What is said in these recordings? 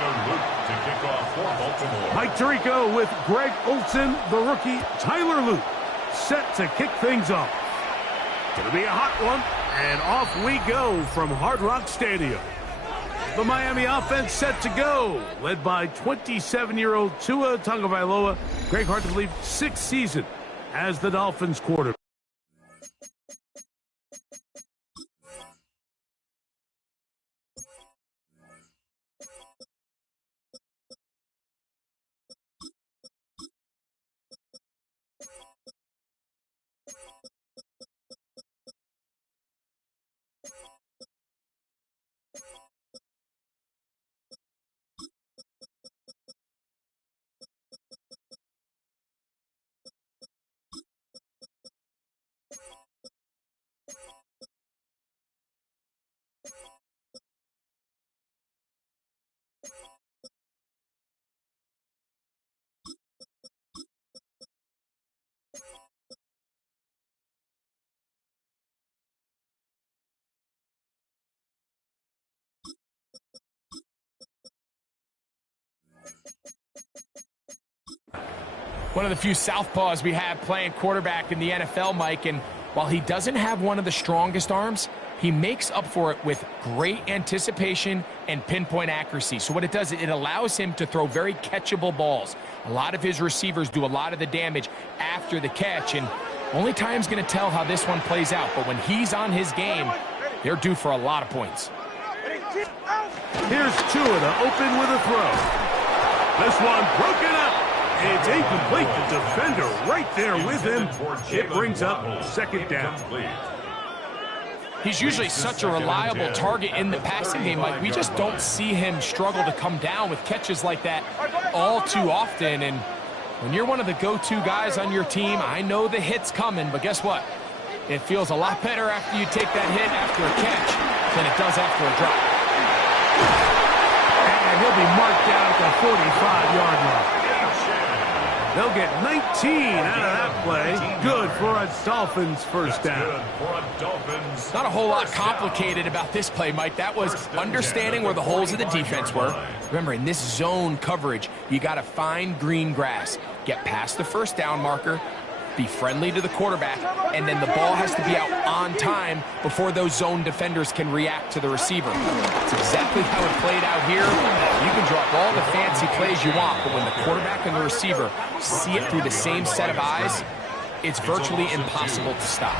to kick off for Baltimore. Mike Tirico with Greg Olsen, the rookie Tyler Luke, set to kick things off. Gonna be a hot one, and off we go from Hard Rock Stadium. The Miami offense set to go, led by 27-year-old Tua Tagovailoa. Greg, hard to believe, 6th season as the Dolphins quarterback. One of the few southpaws we have playing quarterback in the NFL, Mike, and while he doesn't have one of the strongest arms, he makes up for it with great anticipation and pinpoint accuracy. So what it does, it allows him to throw very catchable balls. A lot of his receivers do a lot of the damage after the catch, and only time's going to tell how this one plays out. But when he's on his game, they're due for a lot of points. Here's Tua to open with a throw. This one broken up. It's incomplete. The defender right there with him. It brings up 2nd down. He's usually such a reliable target in the passing game, Mike. We just don't see him struggle to come down with catches like that all too often. And when you're one of the go-to guys on your team, I know the hit's coming, but guess what? It feels a lot better after you take that hit after a catch than it does after a drop. And he'll be marked down at the 45-yard line. They'll get 19 out of that play. Good for a Dolphins first down. Not a whole lot complicated about this play, Mike. That was understanding where the holes of the defense were. Remember, in this zone coverage, you got to find green grass. Get past the first down marker, be friendly to the quarterback, and then the ball has to be out on time before those zone defenders can react to the receiver. That's exactly how it played out here. You can drop all the fancy plays you want, but when the quarterback and the receiver see it through the same set of eyes, it's virtually impossible to stop.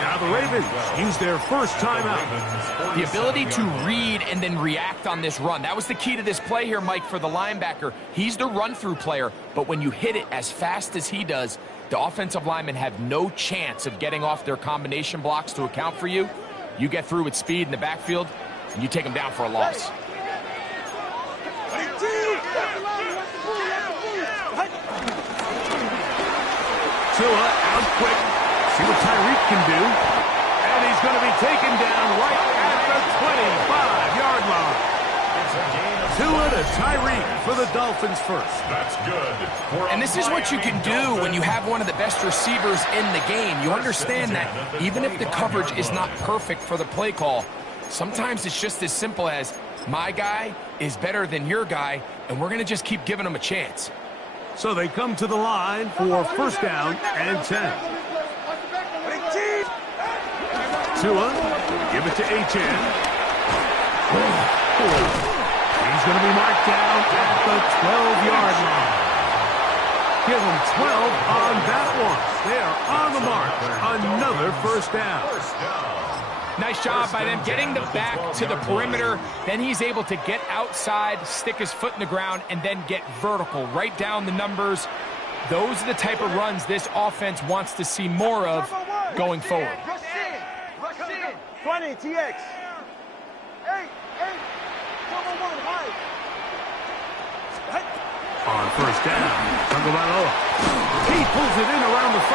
Now the Ravens use their first timeout. The ability to read and then react on this run. That was the key to this play here, Mike, for the linebacker. He's the run-through player, but when you hit it as fast as he does, the offensive linemen have no chance of getting off their combination blocks to account for you. You get through with speed in the backfield, and you take them down for a loss. Tua out quick. See what Tyreek can do. And he's going to be taken down right at the 25-yard line. Tua to Tyreek for the Dolphins first. That's good. And this is what you can do when you have one of the best receivers in the game. You understand that even if the coverage is not perfect for the play call, sometimes it's just as simple as my guy is better than your guy, and we're going to just keep giving him a chance. So they come to the line for first down and 10. Tua, give it to Achane. He's going to be marked down at the 12-yard line. Give him 12 on that one. They are on the mark. Another first down. Nice job by them getting the back to the perimeter. Then he's able to get outside, stick his foot in the ground, and then get vertical. Right down the numbers. Those are the type of runs this offense wants to see more of going forward. 20, TX. 8. On first down, Tagovailoa. He pulls it in around the 5.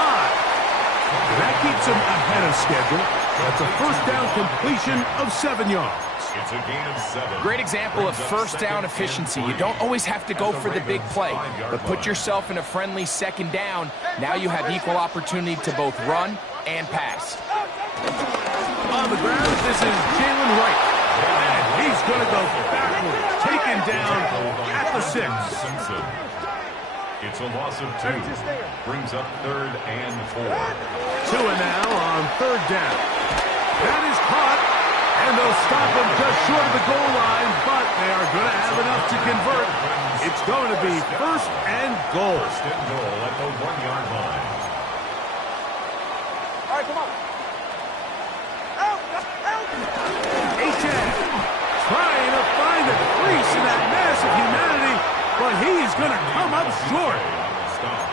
That keeps him ahead of schedule. That's a first down completion of 7 yards. It's a gain of 7. Great example of first down efficiency. You don't always have to go for the big play, but put yourself in a friendly second down. Now you have equal opportunity to both run and pass. On the ground, this is Jalen Wright. And he's going to go backwards, taking taken down at the 6. Simpson. It's a loss of 2. Brings up 3rd and 4. 2 and now on 3rd down. That is caught, and they'll stop him just short of the goal line, but they are going to have enough to convert. It's going to be 1st and goal. 1st and goal at the 1-yard line. All right, come on. Out! H.A. trying to find a crease in that mass of humanity, but he's going to come up short. Stop.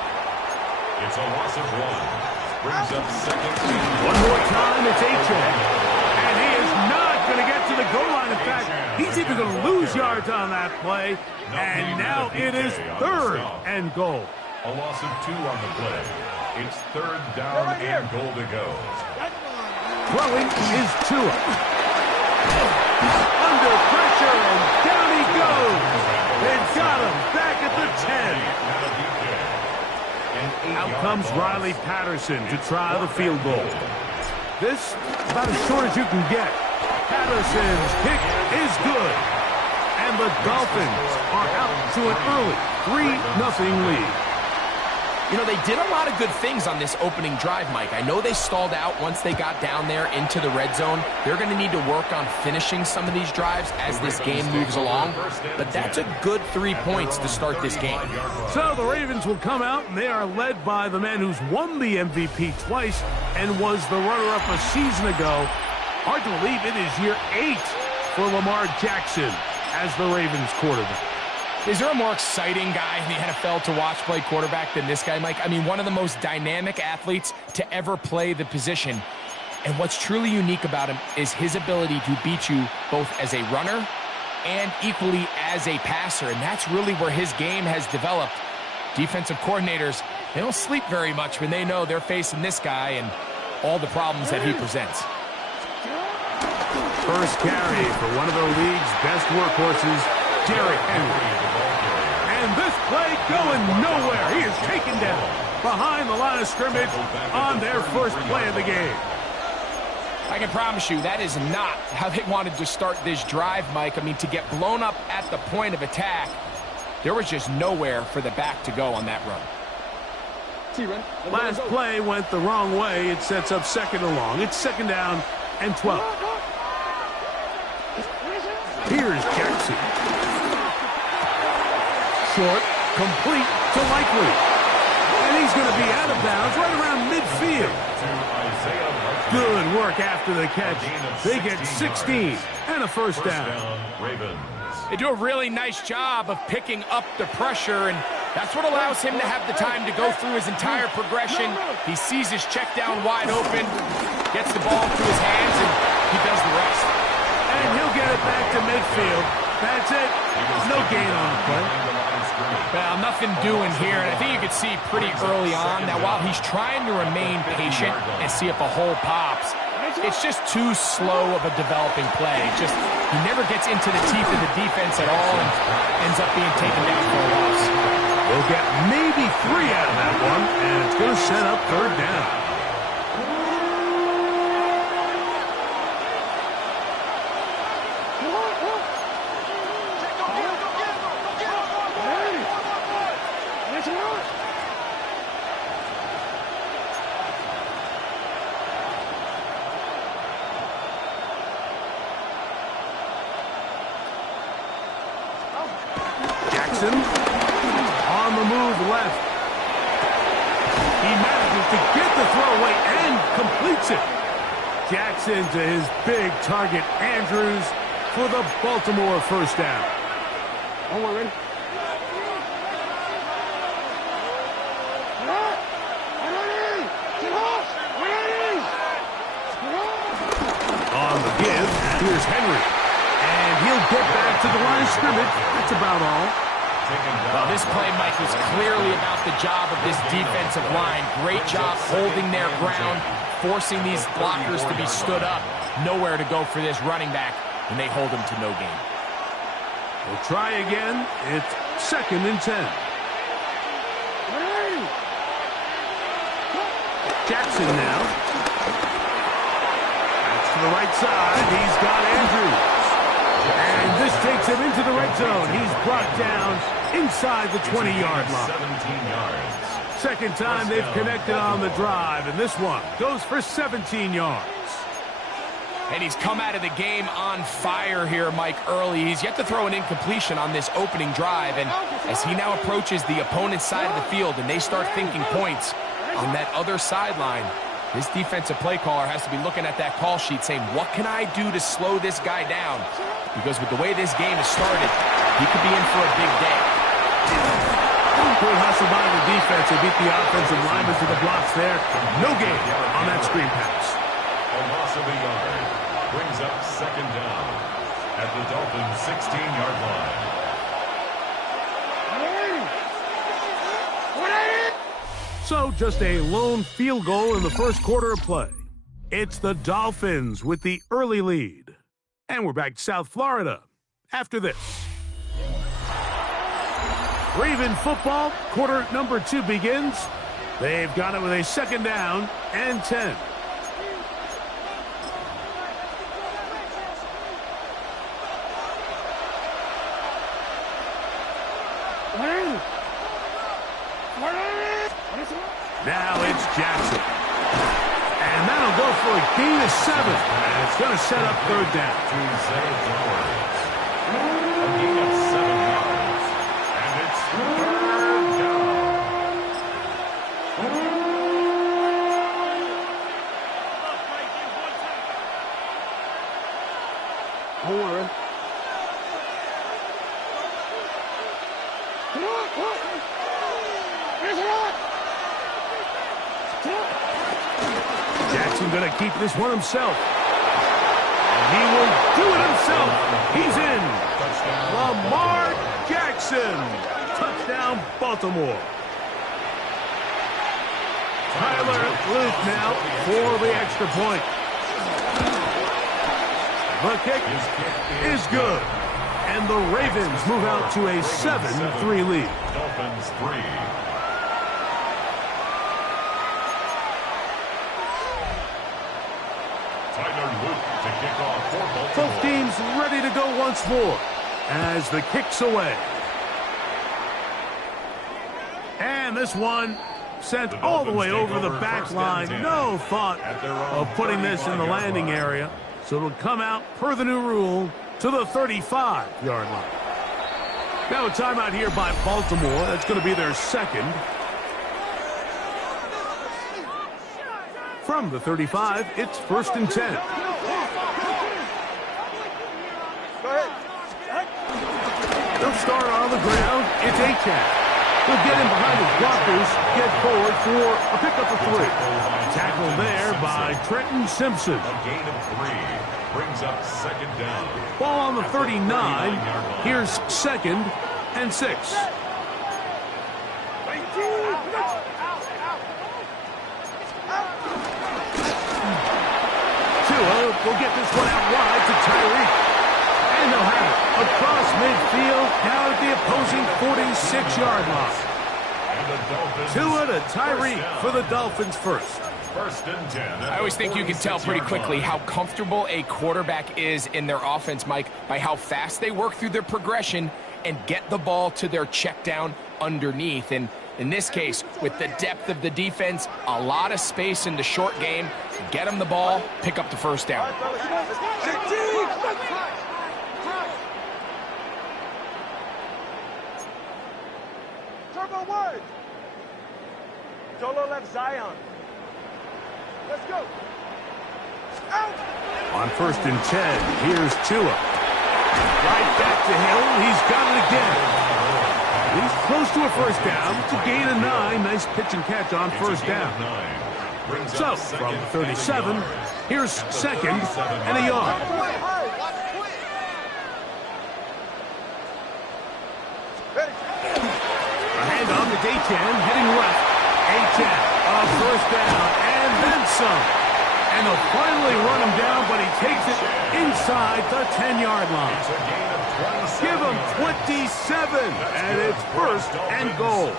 It's a loss of 1. Brings up 2nd and One more time, it's H.A. And he is not going to get to the goal line. In fact, he's even going to lose yards on that play. And now it is 3rd and goal. A loss of 2 on the play. It's 3rd down and goal to go. Throwing is Tua. Under pressure, and down he goes. They've got him back at the 10. Out comes Riley Patterson to try the field goal. This is about as short as you can get. Patterson's kick is good. And the Dolphins are out to an early 3-0 lead. You know, they did a lot of good things on this opening drive, Mike. I know they stalled out once they got down there into the red zone. They're going to need to work on finishing some of these drives as this game moves along. But that's a good 3 points to start this game. So the Ravens will come out, and they are led by the man who's won the MVP twice and was the runner-up a season ago. Hard to believe it is year 8 for Lamar Jackson as the Ravens quarterback. Is there a more exciting guy in the NFL to watch play quarterback than this guy, Mike? I mean, one of the most dynamic athletes to ever play the position. And what's truly unique about him is his ability to beat you both as a runner and equally as a passer. And that's really where his game has developed. Defensive coordinators, they don't sleep very much when they know they're facing this guy and all the problems that he presents. First carry for one of the league's best workhorses, Derrick Henry. And this play going nowhere. He is taken down behind the line of scrimmage on their first play of the game. I can promise you that is not how they wanted to start this drive, Mike. I mean, to get blown up at the point of attack, there was just nowhere for the back to go on that run. Last play went the wrong way. It sets up 2nd and long. It's 2nd down and 12. Here's Jackson. Short, complete to Likely. And he's going to be out of bounds right around midfield. Good work after the catch. They get 16 and a first down. They do a really nice job of picking up the pressure, and that's what allows him to have the time to go through his entire progression. He sees his check down wide open, gets the ball through his hands, and he does the rest. And he'll get it back to midfield. That's it. No gain on the play. Well, nothing doing here, and I think you could see pretty early on that while he's trying to remain patient and see if a hole pops, it's just too slow of a developing play. He never gets into the teeth of the defense at all and ends up being taken down for a loss. We'll get maybe 3 out of that one, and it's going to set up 3rd down. Jackson on the move left. He manages to get the throw away and completes it. Jackson to his big target, Andrews, for the Baltimore first down. One more, ready? On the give, here's Henry. And he'll get back to the line of scrimmage. That's about all. Well, this play, Mike, was clearly about the job of this defensive line. Great job holding their ground, forcing these blockers to be stood up. Nowhere to go for this running back, and they hold him to no gain. We'll try again. It's 2nd and 10. Jackson now. To the right side, he's got Andrews. And this takes him into the red zone. He's brought down inside the 20-yard line. 17 yards. Second time they've connected on the drive, and this one goes for 17 yards. And he's come out of the game on fire here, Mike, early. He's yet to throw an incompletion on this opening drive, and as he now approaches the opponent's side of the field and they start thinking points on that other sideline, this defensive play caller has to be looking at that call sheet saying, what can I do to slow this guy down? Because with the way this game has started, he could be in for a big day. Good hustle by the defense. They beat the offensive linemen to the blocks there. No gain on that screen pass. A loss of a yard brings up second down at the Dolphins' 16-yard line. So just a lone field goal in the first quarter of play. It's the Dolphins with the early lead. And we're back to South Florida after this. Raven football, quarter number 2 begins. They've got it with a second down and 10. Now it's Jackson. And that'll go for a gain of 7. And it's going to set up third down. A gain of 7 yards. And it's third down. Hold on, Red. Jackson going to keep this one himself. And he will do it himself. He's in. Lamar Jackson. Touchdown, Baltimore. Tyler Luke now for the extra point. The kick is good. And the Ravens move out to a 7-3 lead. Dolphins 3. Both teams ready to go once more as the kick's away. And this one sent all the way over the back line. No thought of putting this in the landing area. So it'll come out per the new rule to the 35-yard line. Now a timeout here by Baltimore. That's going to be their second. From the 35, it's 1st and 10. They'll start on the ground. It's Gtowncapp. They'll get in behind his blockers, get forward for a pickup of 3. Tackled there by Trenton Simpson. A gain of 3 brings up second down. Ball on the 39. Here's 2nd and 6. Tua will get this one out wide to Tyreek. And they'll have it across midfield, now at the opposing 46-yard line. Tua to Tyreek for the Dolphins first. 1st and 10. I always think you can tell pretty quickly how comfortable a quarterback is in their offense, Mike, by how fast they work through their progression and get the ball to their check down underneath. And in this case, with the depth of the defense, a lot of space in the short game, get them the ball, pick up the first down. Turbo wide. Solo left Zion. Let's go. Out. On 1st and 10, here's Tua. Right back to Hill. He's got it again. He's close to a first down. It's a gain of 9. Nice pitch and catch on first down. So, from the 37, here's 2nd and a yard. A handoff to Gtowncapp, heading left. Gtowncapp, a first down, and then some. And they'll finally run him down, but he takes it inside the 10-yard line. Give him 27, and it's 1st and goal.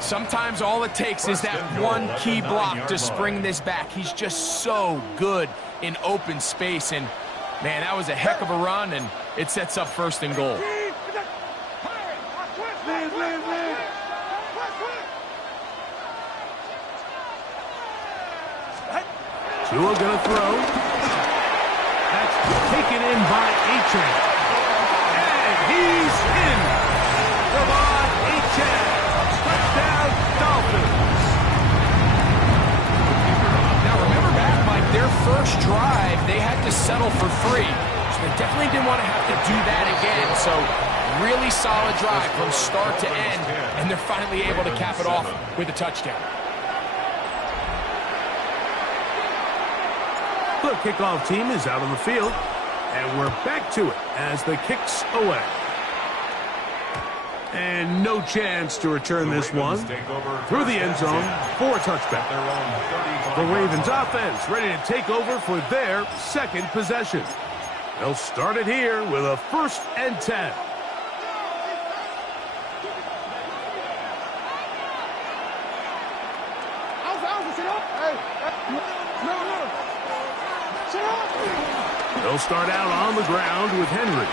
Sometimes all it takes is that one key block to spring this back. He's just so good in open space, and Man, that was a heck of a run, and it sets up 1st and goal. Tua gonna throw. That's taken in by Achan. And he's in. Devon Achan. Touchdown, Dolphins. Now remember back, Mike, their first drive, they had to settle for 3. So they definitely didn't want to have to do that again. So really solid drive from start to end, and they're finally able to cap it off with a touchdown. The kickoff team is out on the field, and we're back to it as the kick's away. And no chance to return this one through the end zone for a touchback. The Ravens offense ready to take over for their 2nd possession. They'll start it here with a 1st and 10. They'll start out on the ground with Henry.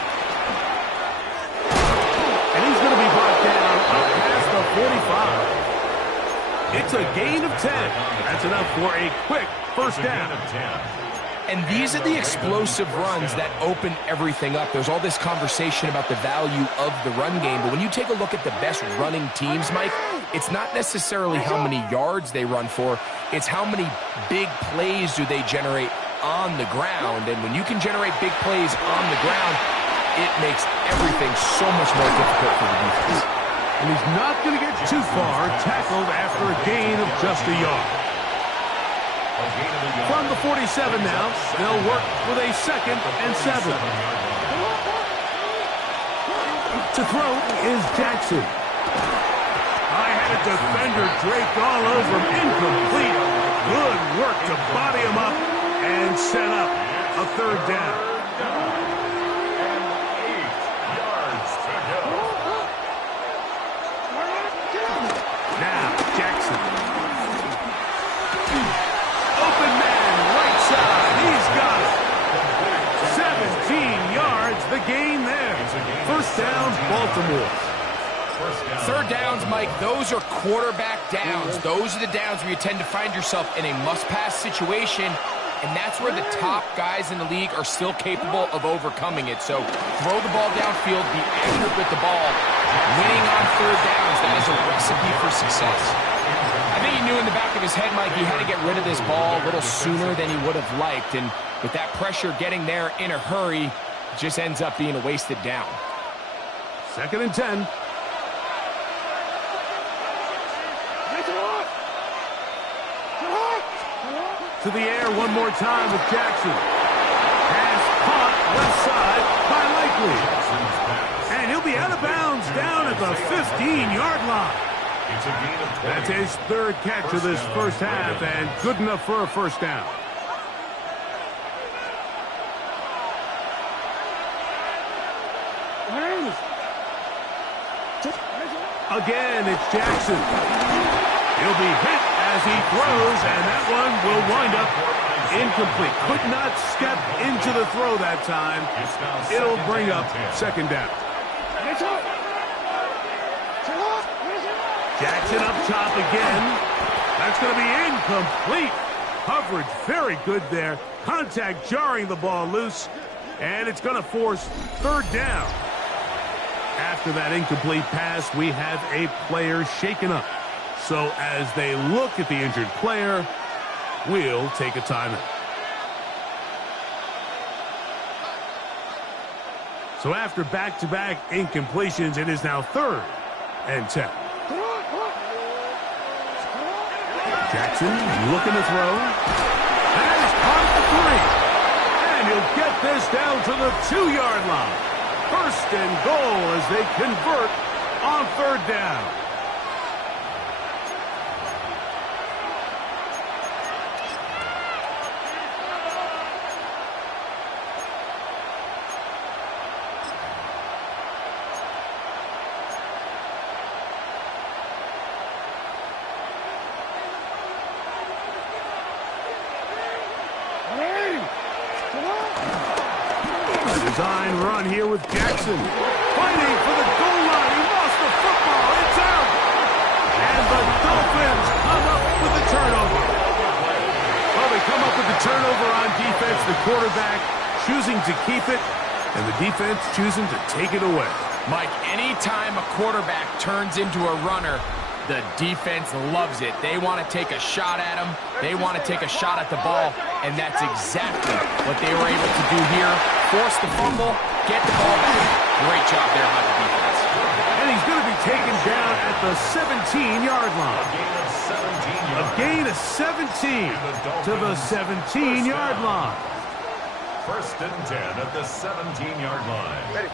And he's going to be brought down up past the 45. It's a gain of 10. That's enough for a quick 1st down. And these are the explosive runs that open everything up. There's all this conversation about the value of the run game, but when you take a look at the best running teams, Mike, it's not necessarily how many yards they run for, it's how many big plays do they generate on the ground. And when you can generate big plays on the ground, it makes everything so much more difficult for the defense. And he's not going to get too far, tackled after a gain of just a yard. From the 47 now, they'll work with a 2nd and 7. To throw is Jackson. I-headed defender draped all over him, incomplete. Good work to body him up and set up a 3rd down. Now, Jackson. Open man, right side. He's got it. 17 yards, the gain there. 1st down, Baltimore. 3rd downs, Mike, those are quarterback downs. Those are the downs where you tend to find yourself in a must-pass situation, and that's where the top guys in the league are still capable of overcoming it. So throw the ball downfield, be accurate with the ball. Winning on 3rd downs, that is a recipe for success. I think he knew in the back of his head, Mike, he had to get rid of this ball a little sooner than he would have liked. And with that pressure getting there in a hurry, it just ends up being a wasted down. 2nd and 10. To the air one more time with Jackson. Pass caught left side by Likely. And he'll be out of bounds down at the 15-yard line. That's his 3rd catch of this 1st half, and good enough for a 1st down. Again, it's Jackson. He'll be hit as he throws, and that one will wind up incomplete. Could not step into the throw that time. It'll bring up 2nd down. Jackson up top again. That's going to be incomplete. Coverage very good there. Contact jarring the ball loose, and it's going to force 3rd down. After that incomplete pass, we have a player shaken up. So as they look at the injured player, we'll take a timeout. So after back-to-back incompletions, it is now 3rd and 10. Jackson looking to throw. That is caught at the 3. And he'll get this down to the 2-yard line. 1st and goal as they convert on 3rd down. Design run here with Jackson. Fighting for the goal line. He lost the football. It's out. And the Dolphins come up with the turnover. Well, they come up with the turnover on defense. The quarterback choosing to keep it, and the defense choosing to take it away. Mike, anytime a quarterback turns into a runner, the defense loves it. They want to take a shot at him. They want to take a shot at the ball, and that's exactly what they were able to do here. Force the fumble, get the ball back. Great job there by the defense. And he's going to be taken down at the 17-yard line. A gain of 17 to the 17-yard line. First and 10 at the 17-yard line. Ready.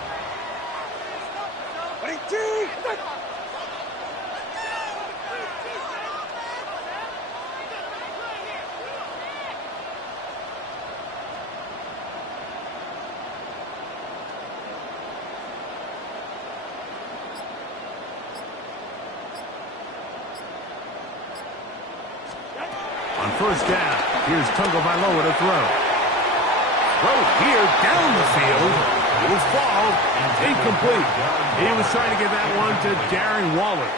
On first down, here's Tagovailoa to throw. Throw here down the field. It will fall. Incomplete. He was trying to get that one to Darren Waller.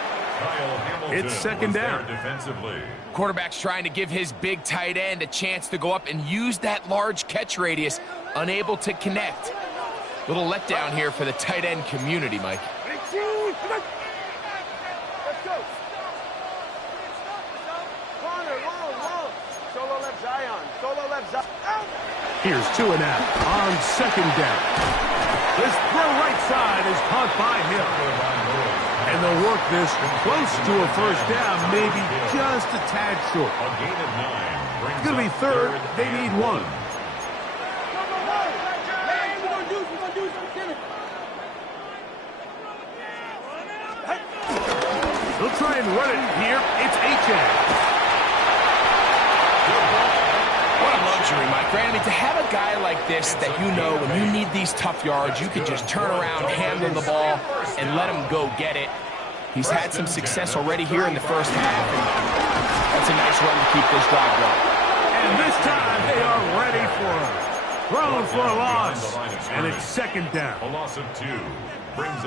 It's second down. Defensively. Quarterback's trying to give his big tight end a chance to go up and use that large catch radius, unable to connect. Little letdown here for the tight end community, Mike. Let's go. Corner, long. Solo left Zion. Out. Here's 2 and out on second down. This throw right side is caught by him. And they'll work this close to a first down, maybe just a tad short. A gain of 9. It's going to be third. They need 1. They'll try and run it here. It's H.A. What a luxury, Mike. Right? I mean, to have a guy like this that you know when you need these tough yards, you can just turn around, handle the ball, and let him go get it. He's had some success already here in the first half, and that's a nice run to keep this drive going. And this time they are ready for it. Thrown for a loss, and it's second down. A loss of 2.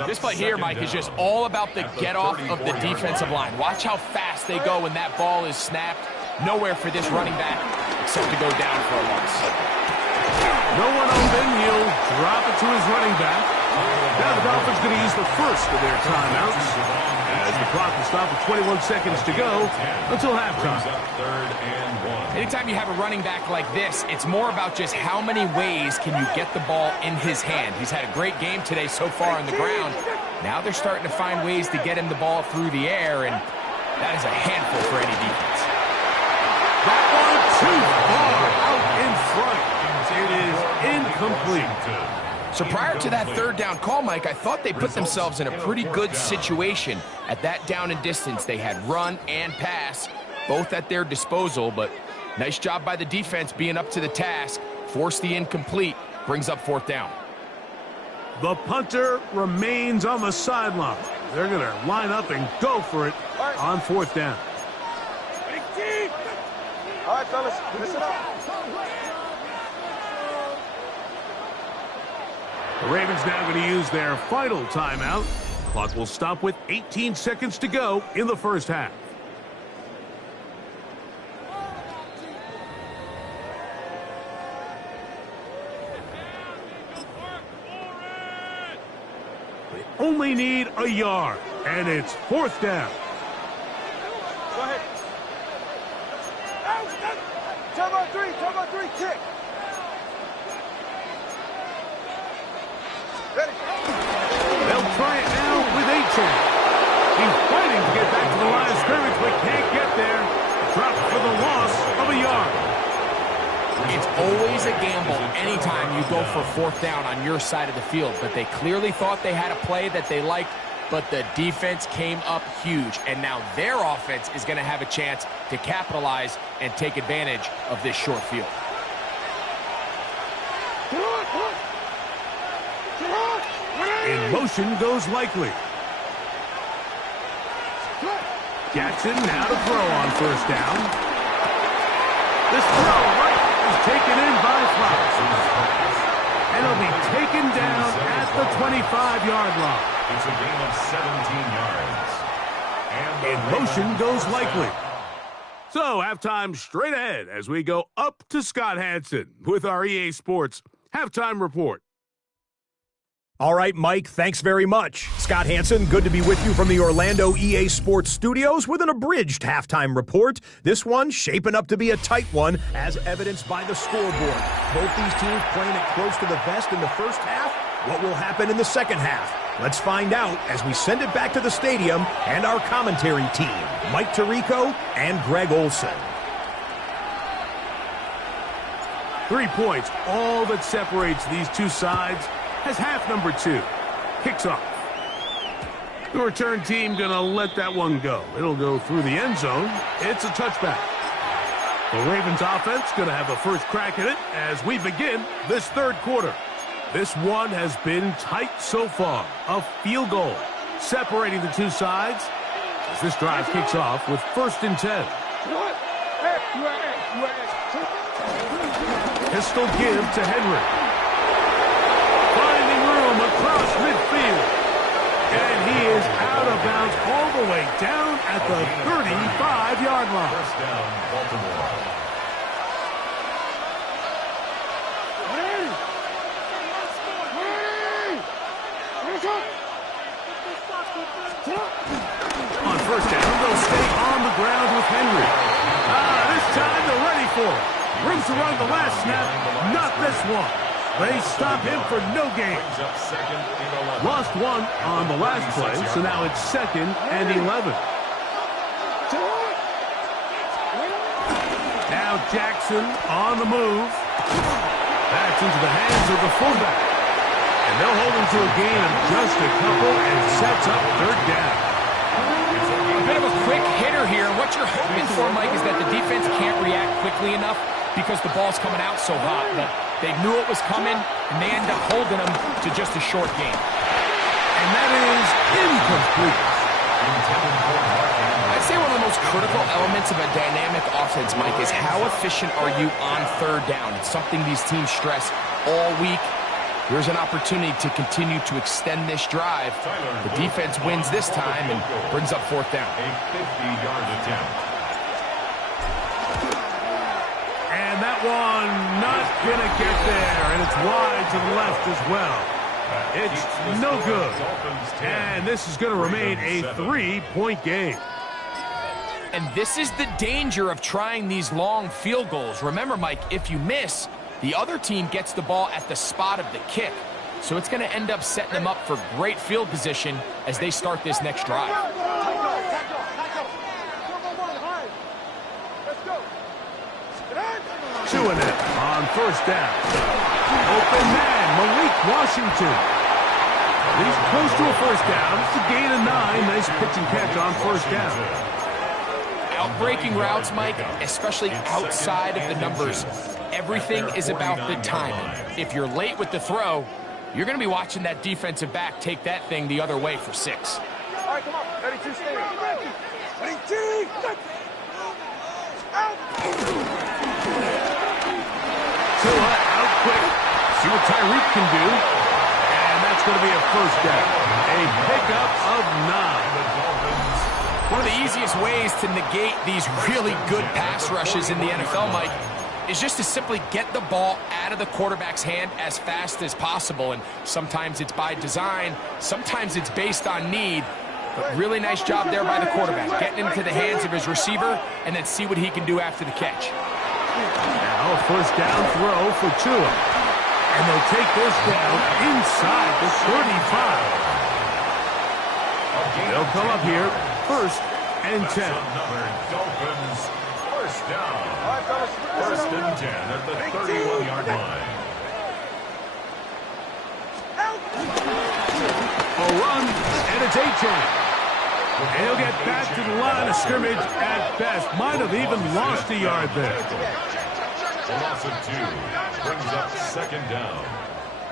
This play here, Mike, is just all about the get-off of the defensive line. Watch how fast they go when that ball is snapped. Nowhere for this running back except to go down for a loss. No one open. He'll drop it to his running back. Now the Dolphins going to use the first of their timeouts as the clock will stop with 21 seconds to go until halftime. Anytime you have a running back like this, it's more about just how many ways can you get the ball in his hand. He's had a great game today so far on the ground. Now they're starting to find ways to get him the ball through the air, and that is a handful for any defense. That one too far out in front. It is incomplete. So prior to that third down call, Mike, I thought they put themselves in a pretty good situation. At that down and distance, they had run and pass, both at their disposal, but nice job by the defense being up to the task. Force the incomplete, brings up fourth down. The punter remains on the sideline. They're going to line up and go for it on fourth down. All right, fellas, listen up. The Ravens now going to use their final timeout. Clock will stop with 18 seconds to go in the first half. They only need a yard, and it's fourth down. Go ahead. Turbo three, kick. Ready. They'll try it now with H.A. He's fighting to get back to the line of scrimmage, but can't get there. Dropped for the loss of a yard. It's always a gamble anytime you go for fourth down on your side of the field, but they clearly thought they had a play that they liked, but the defense came up huge, and now their offense is going to have a chance to capitalize and take advantage of this short field. In motion goes Likely. Jackson now to throw on first down. This throw right is taken in by Flowers. And it'll be taken Second down at the 25-yard line. It's a gain of 17 yards. And In motion goes Likely. So, halftime straight ahead as we go up to Scott Hansen with our EA Sports Halftime Report. All right, Mike, thanks very much. Scott Hansen, good to be with you from the Orlando EA Sports Studios with an abridged halftime report. This one shaping up to be a tight one, as evidenced by the scoreboard. Both these teams playing it close to the vest in the first half. What will happen in the second half? Let's find out as we send it back to the stadium and our commentary team, Mike Tirico and Greg Olson. 3 points, all that separates these two sides, has half number 2. Kicks off. The return team going to let that one go. It'll go through the end zone. It's a touchback. The Ravens offense going to have a first crack at it as we begin this third quarter. This one has been tight so far. A field goal separating the two sides as this drive kicks off with 1st and 10. Pistol give to Henry. Finding room across midfield. And he is out of bounds all the way down at the 35-yard line. First down, Baltimore. On first down, they'll stay on the ground with Henry. This time they're ready for it. Room to run the last snap, not this one. They stop him for no gain. Lost one on the last play, so now it's 2nd and 11. Now Jackson on the move. That's into the hands of the fullback. And they'll hold him to a gain of just a couple and sets up 3rd down. A bit of a quick hitter here. What you're hoping for, Mike, is that the defense can't react quickly enough because the ball's coming out so hot. But they knew it was coming, and they end up holding them to just a short gain. And that is incomplete. I'd say one of the most critical elements of a dynamic offense, Mike, is how efficient are you on 3rd down. It's something these teams stress all week. Here's an opportunity to continue to extend this drive. The defense wins this time and brings up 4th down. A 50-yard attempt. And that one not going to get there, and it's wide to the left as well. It's no good. And this is going to remain a 3-point game. And this is the danger of trying these long field goals. Remember, Mike, if you miss, the other team gets the ball at the spot of the kick. So it's going to end up setting them up for great field position as they start this next drive. Chewing on first down. Open man, Malik Washington. He's close to a first down. It's a gain of 9. Nice pitch and catch on first down. Outbreaking routes, Mike, especially outside of the numbers, everything is about the timing. If you're late with the throw, you're going to be watching that defensive back take that thing the other way for 6. All right, come on. 32, stay there. 32, out. Tua out quick. See what Tyreek can do. And that's going to be a first down. A pickup of 9. One of the easiest ways to negate these really good pass rushes in the NFL, Mike, is just to simply get the ball out of the quarterback's hand as fast as possible. And sometimes it's by design, sometimes it's based on need. But really nice job there by the quarterback, getting into the hands of his receiver and then see what he can do after the catch. Now a first down throw for Tua. And they'll take this down inside the 35. They'll come up here, 1st and 10. Dolphins, first down. 1st and 10 at the 31-yard line. A run, and it's A-Chain. And he'll get back to the line of scrimmage at best. Might have even lost a yard there. The loss of 2 brings up 2nd down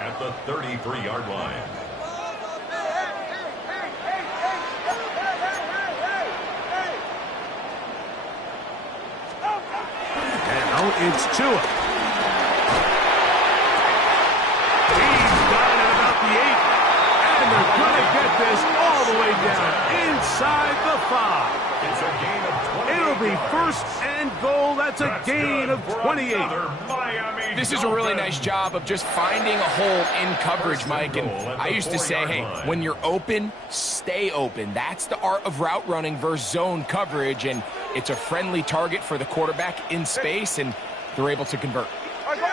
at the 33-yard line. Now it's Tua. He's got it down inside the 5. It's a gain of 28 It'll be yards. first and goal. That's a gain good of for 28. another Miami This is a really Dolphins. nice job of just finding a hole in coverage, Mike. And I used to say, hey, when you're open, stay open. That's the art of route running versus zone coverage, and it's a friendly target for the quarterback in space, and they're able to convert. All right, go.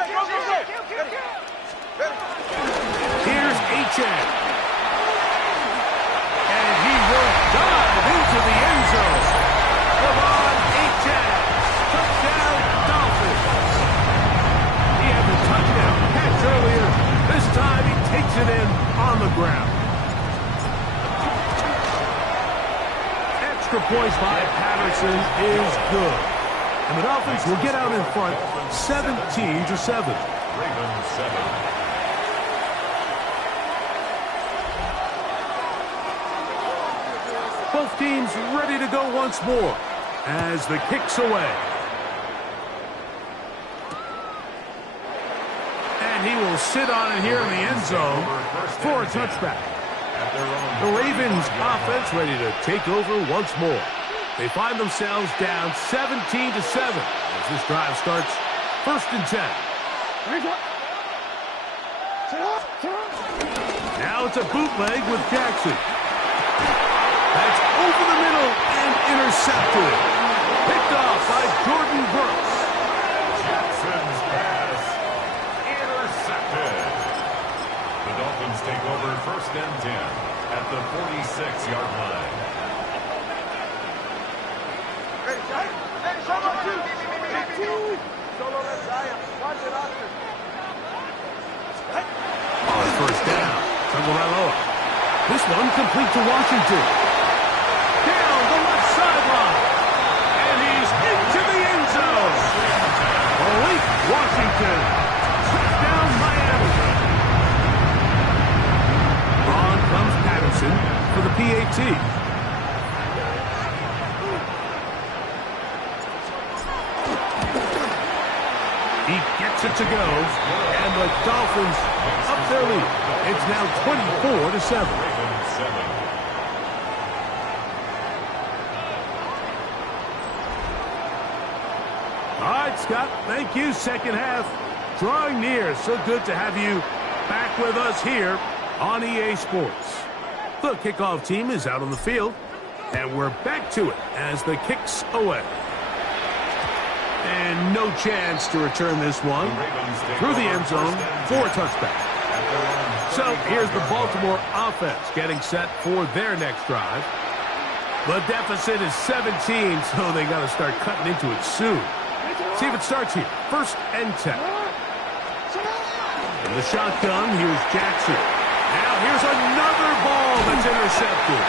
Here's H.A. And he will dive into the end zone. Come on, H.A. Touchdown, Dolphins. He had the touchdown catch earlier. This time he takes it in on the ground. Extra points by Patterson is good. And the Dolphins will get out in front 17-7. Ravens 7. Both teams ready to go once more as the kick's away. And he will sit on it here in the end zone for a touchback. The Ravens offense ready to take over once more. They find themselves down 17-7 as this drive starts 1st and 10. Now it's a bootleg with Jackson. That's over the middle and intercepted. Picked off by Jordan Brooks. Jackson's pass intercepted. The Dolphins take over 1st and 10 at the 46-yard line. On 1st down, Tagovailoa. This one complete to Washington. Down the left sideline. And he's into the end zone. Malik Washington. Touchdown, Miami. On comes Patterson for the PAT. He gets it to go, and the Dolphins up their lead. It's now 24-7. Ravens 7. All right, Scott, thank you. Second half drawing near. So good to have you back with us here on EA Sports. The kickoff team is out on the field, and we're back to it as the kick's away. And no chance to return this one through the end zone for a touchback. So here's the Baltimore offense getting set for their next drive. The deficit is 17, so they got to start cutting into it soon. See if it starts here. 1st and 10. In the shotgun, here's Jackson. Now here's another ball that's intercepted.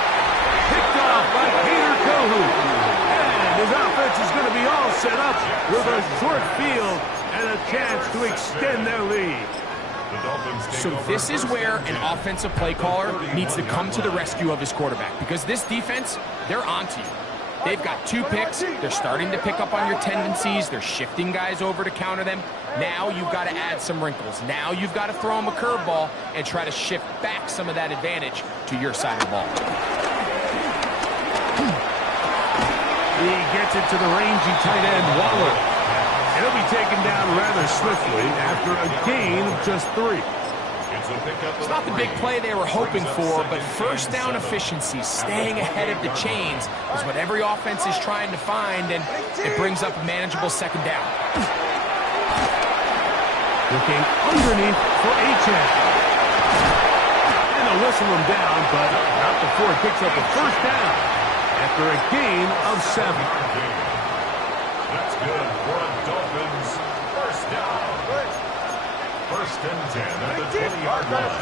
Picked off by Peter Kohu. And his offense is going to be all set up with a short field and a chance to extend their lead. So this is where an offensive play caller needs to come to the rescue of his quarterback, because this defense, they're onto you. They've got 2 picks. They're starting to pick up on your tendencies. They're shifting guys over to counter them. Now you've got to add some wrinkles. Now you've got to throw them a curveball and try to shift back some of that advantage to your side of the ball. He gets it to the rangy tight end, Waller. He'll be taken down rather swiftly after a gain of just 3. It's not the big play they were hoping for, but first down efficiency, staying ahead of the chains, is what every offense is trying to find, and it brings up a manageable 2nd down. Looking underneath for H.A. And they'll whistle him down, but not before it picks up a 1st down after a gain of 7. That's good for a Dolphins 1st down. 1st and 10 at the 20-yard line.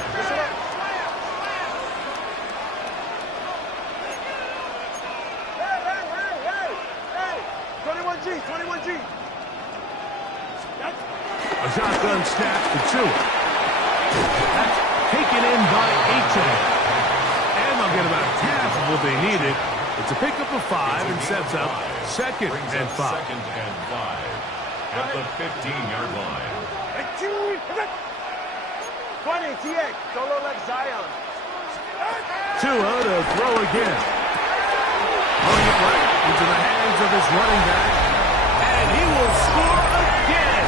Hey! 21G! A shotgun snap to 2. That's taken in by H.A. And they'll get about half of what they needed. It's a pickup of 5 and sets up 2nd and 5. 2nd and 5 at the 15-yard line. 20, TX, solo like Zion. Tua to throw again. Throwing it right into the hands of his running back. And he will score again.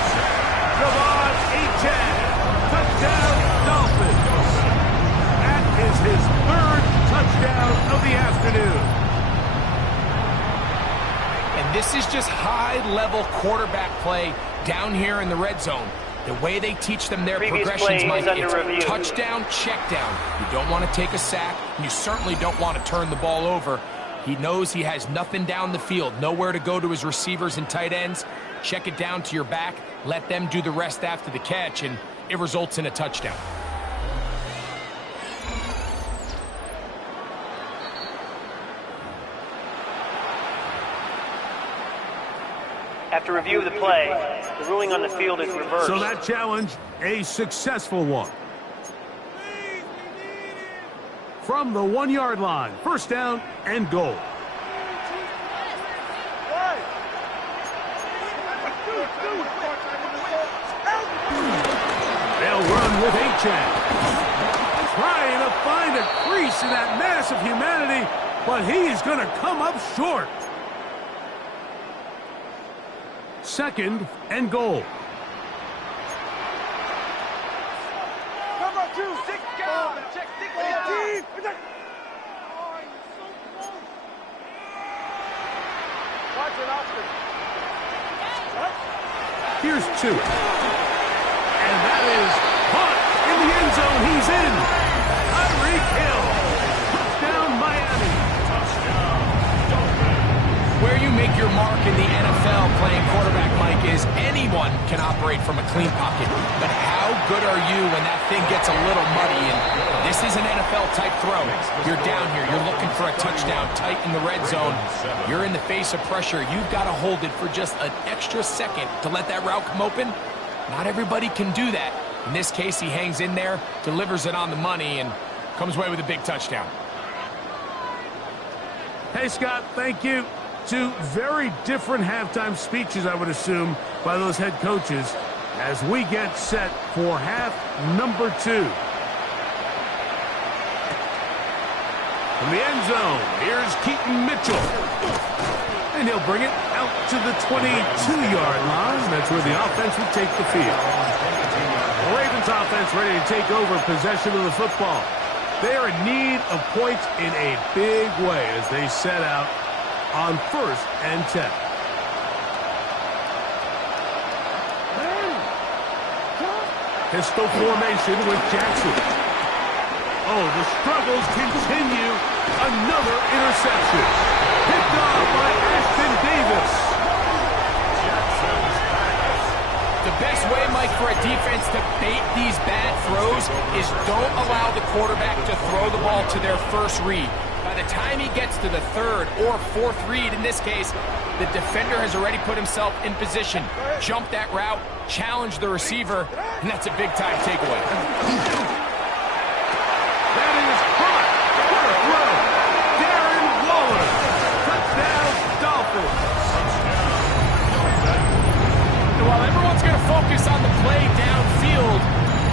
Javon Etienne. Touchdown, Dolphins. That is his third touchdown of the afternoon. And this is just high-level quarterback play down here in the red zone. The way they teach them their progressions, Mike, it's touchdown, check down. You don't want to take a sack, and you certainly don't want to turn the ball over. He knows he has nothing down the field, nowhere to go to his receivers and tight ends. Check it down to your back, let them do the rest after the catch, and it results in a touchdown. After review of the play, the ruling on the field is reversed. So that challenge, a successful one. From the 1-yard line, first down and goal. They'll run with Etienne. Trying to find a crease in that mass of humanity, but he's going to come up short. Second and goal. Cover 2, 6 down. Check 6 down. Watch it, Austin. Here's Tua. And that is caught in the end zone. He's in. Tyreek Hill. Touchdown, Miami. Where you make your mark in the NFL playing quarterback, Mike, is anyone can operate from a clean pocket. But how good are you when that thing gets a little muddy? And this is an NFL-type throw. You're down here. You're looking for a touchdown tight in the red zone. You're in the face of pressure. You've got to hold it for just an extra second to let that route come open. Not everybody can do that. In this case, he hangs in there, delivers it on the money, and comes away with a big touchdown. Hey, Scott, thank you. Two very different halftime speeches, I would assume, by those head coaches as we get set for half number 2. From the end zone, here's Keaton Mitchell. And he'll bring it out to the 22-yard line. That's where the offense will take the field. The Ravens offense ready to take over possession of the football. They are in need of points in a big way as they set out on 1st and 10. Pistol formation with Jackson. Oh, the struggles continue. Another interception. Picked off by Ashton Davis. The best way, Mike, for a defense to bait these bad throws is don't allow the quarterback to throw the ball to their first read. By the time he gets to the 3rd or 4th read, in this case, the defender has already put himself in position. Jump that route, challenge the receiver, and that's a big-time takeaway. That is caught. What a throw. Darren Waller. Touchdown, Dolphins. And while everyone's going to focus on the play downfield,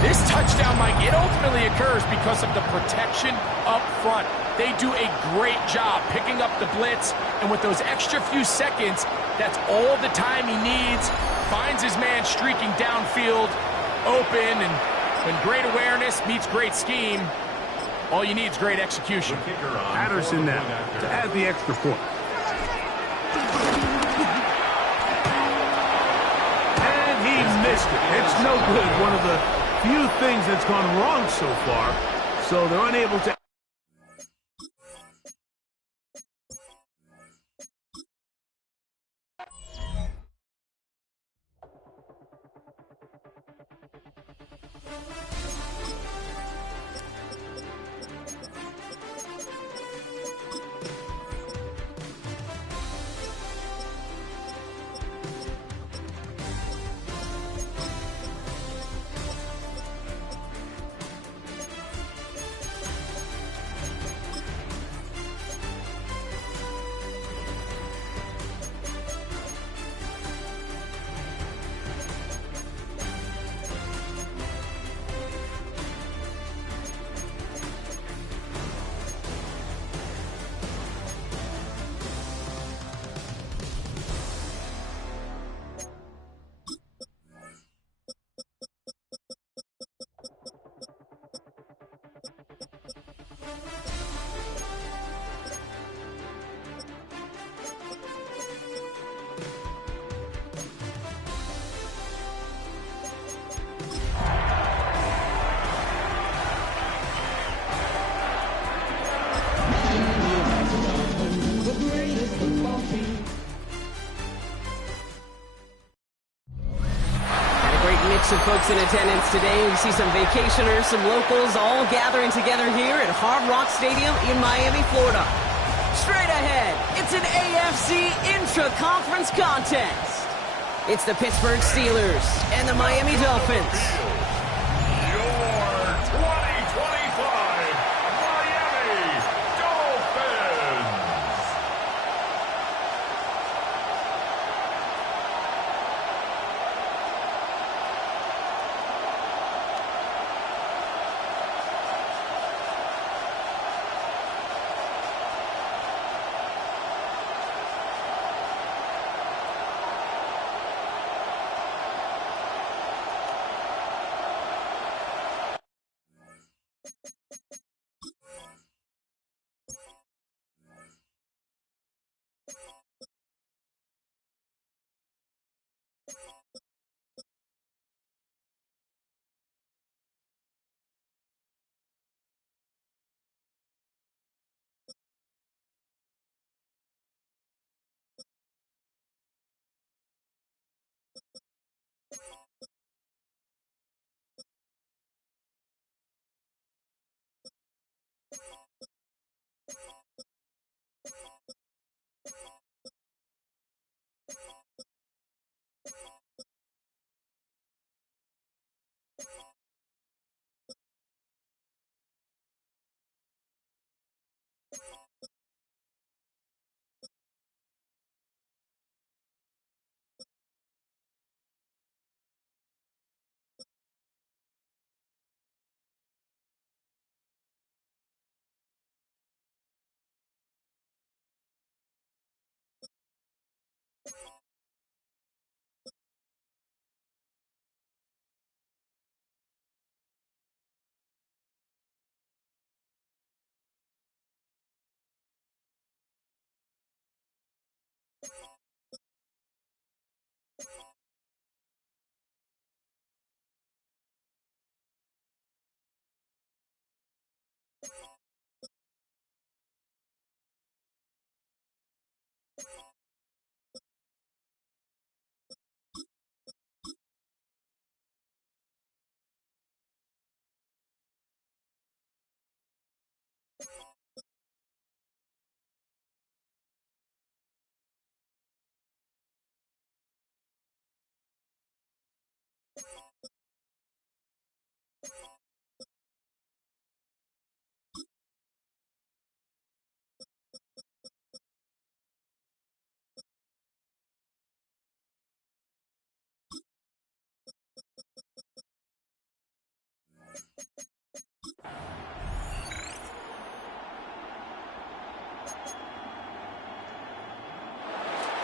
this touchdown, Mike, it ultimately occurs because of the protection up front. They do a great job picking up the blitz, and with those extra few seconds, that's all the time he needs. Finds his man streaking downfield, open, and when great awareness meets great scheme, all you need is great execution. Patterson now to add the extra point. And he missed it. It's no good. One of the few things that's gone wrong so far, so they're unable to. Mix of folks in attendance today. We see some vacationers, some locals, all gathering together here at Hard Rock Stadium in Miami, Florida. Straight ahead, it's an AFC intra-conference contest. It's the Pittsburgh Steelers and the Miami Dolphins. Your 2025 Miami Dolphins.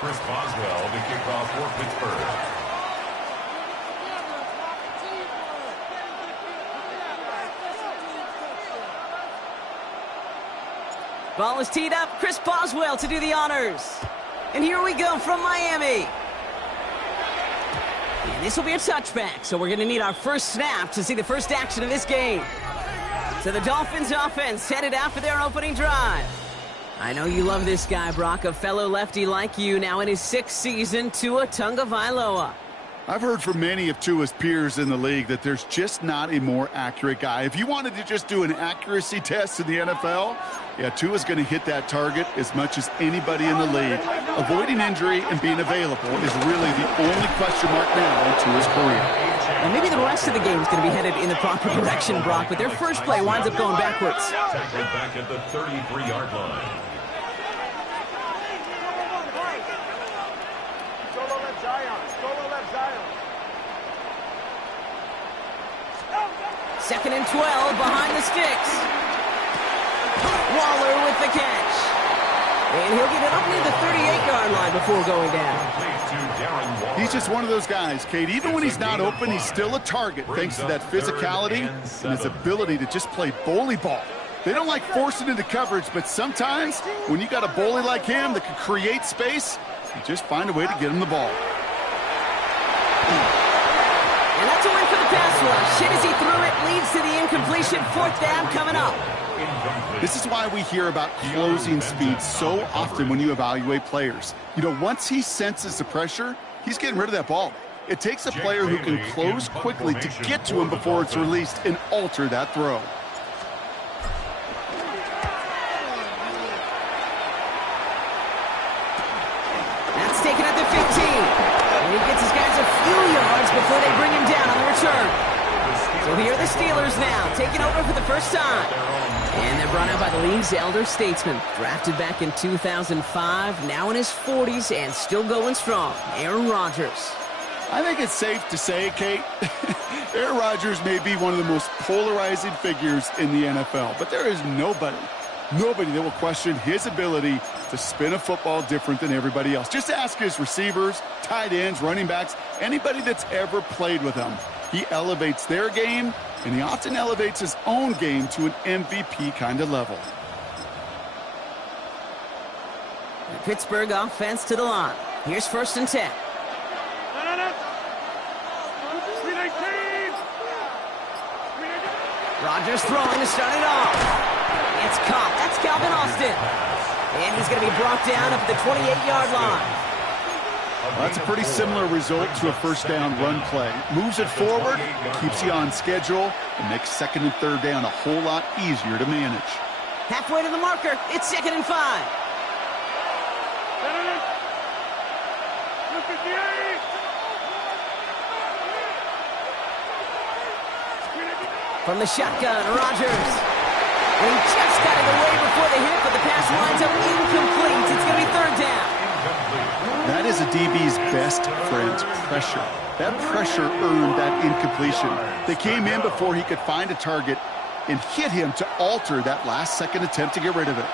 Chris Boswell to kick off for Pittsburgh. Ball is teed up. Chris Boswell to do the honors. And here we go from Miami. And this will be a touchback, so we're going to need our first snap to see the first action of this game. So the Dolphins offense headed out for their opening drive. I know you love this guy, Brock, a fellow lefty like you, now in his 6th season, Tua Tagovailoa. I've heard from many of Tua's peers in the league that there's just not a more accurate guy. If you wanted to just do an accuracy test in the NFL, yeah, Tua's going to hit that target as much as anybody in the league. Avoiding injury and being available is really the only question mark now in Tua's career. And maybe the rest of the game is going to be headed in the proper direction, Brock, but their first play winds up going backwards. Tackled back at the 33-yard line. Second and 12 behind the sticks. Waller with the catch. And he'll get it up near the 38-yard line before going down. He's just one of those guys, Kate. Even when he's not open, he's still a target thanks to that physicality and his ability to just play bully ball. They don't like forcing into coverage, but sometimes when you got a bully like him that can create space, you just find a way to get him the ball. And that's a win for the pass flush. Hit as he threw it, leads to the incompletion. 4th down coming up. This is why we hear about closing speed so often when you evaluate players. You know, once he senses the pressure, he's getting rid of that ball. It takes a player who can close quickly to get to him before it's released and alter that throw. That's taken at the 15. And he gets his guys a few yards before they bring him down on the return. So here are the Steelers now, taking over for the first time. And they're brought out by the league's elder statesman. Drafted back in 2005, now in his 40s and still going strong. Aaron Rodgers. I think it's safe to say, Kate, Aaron Rodgers may be one of the most polarizing figures in the NFL, but there is nobody that will question his ability to spin a football different than everybody else. Just ask his receivers, tight ends, running backs, anybody that's ever played with him. He elevates their game, and he often elevates his own game to an MVP kind of level. The Pittsburgh offense to the line. Here's 1st and 10. Rodgers throwing to start it off. It's caught. That's Calvin Austin. And he's going to be brought down up at the 28-yard line. Well, that's a pretty similar result to a 1st down run play. Moves it forward, keeps you on schedule, and makes 2nd and 3rd down a whole lot easier to manage. Halfway to the marker. It's 2nd and 5. From the shotgun, Rodgers. He just got it away before the hit, but the pass winds up incomplete. It's going to be 3rd down. That is a DB's best friend, pressure. That pressure earned that incompletion. They came in before he could find a target and hit him to alter that last-second attempt to get rid of it.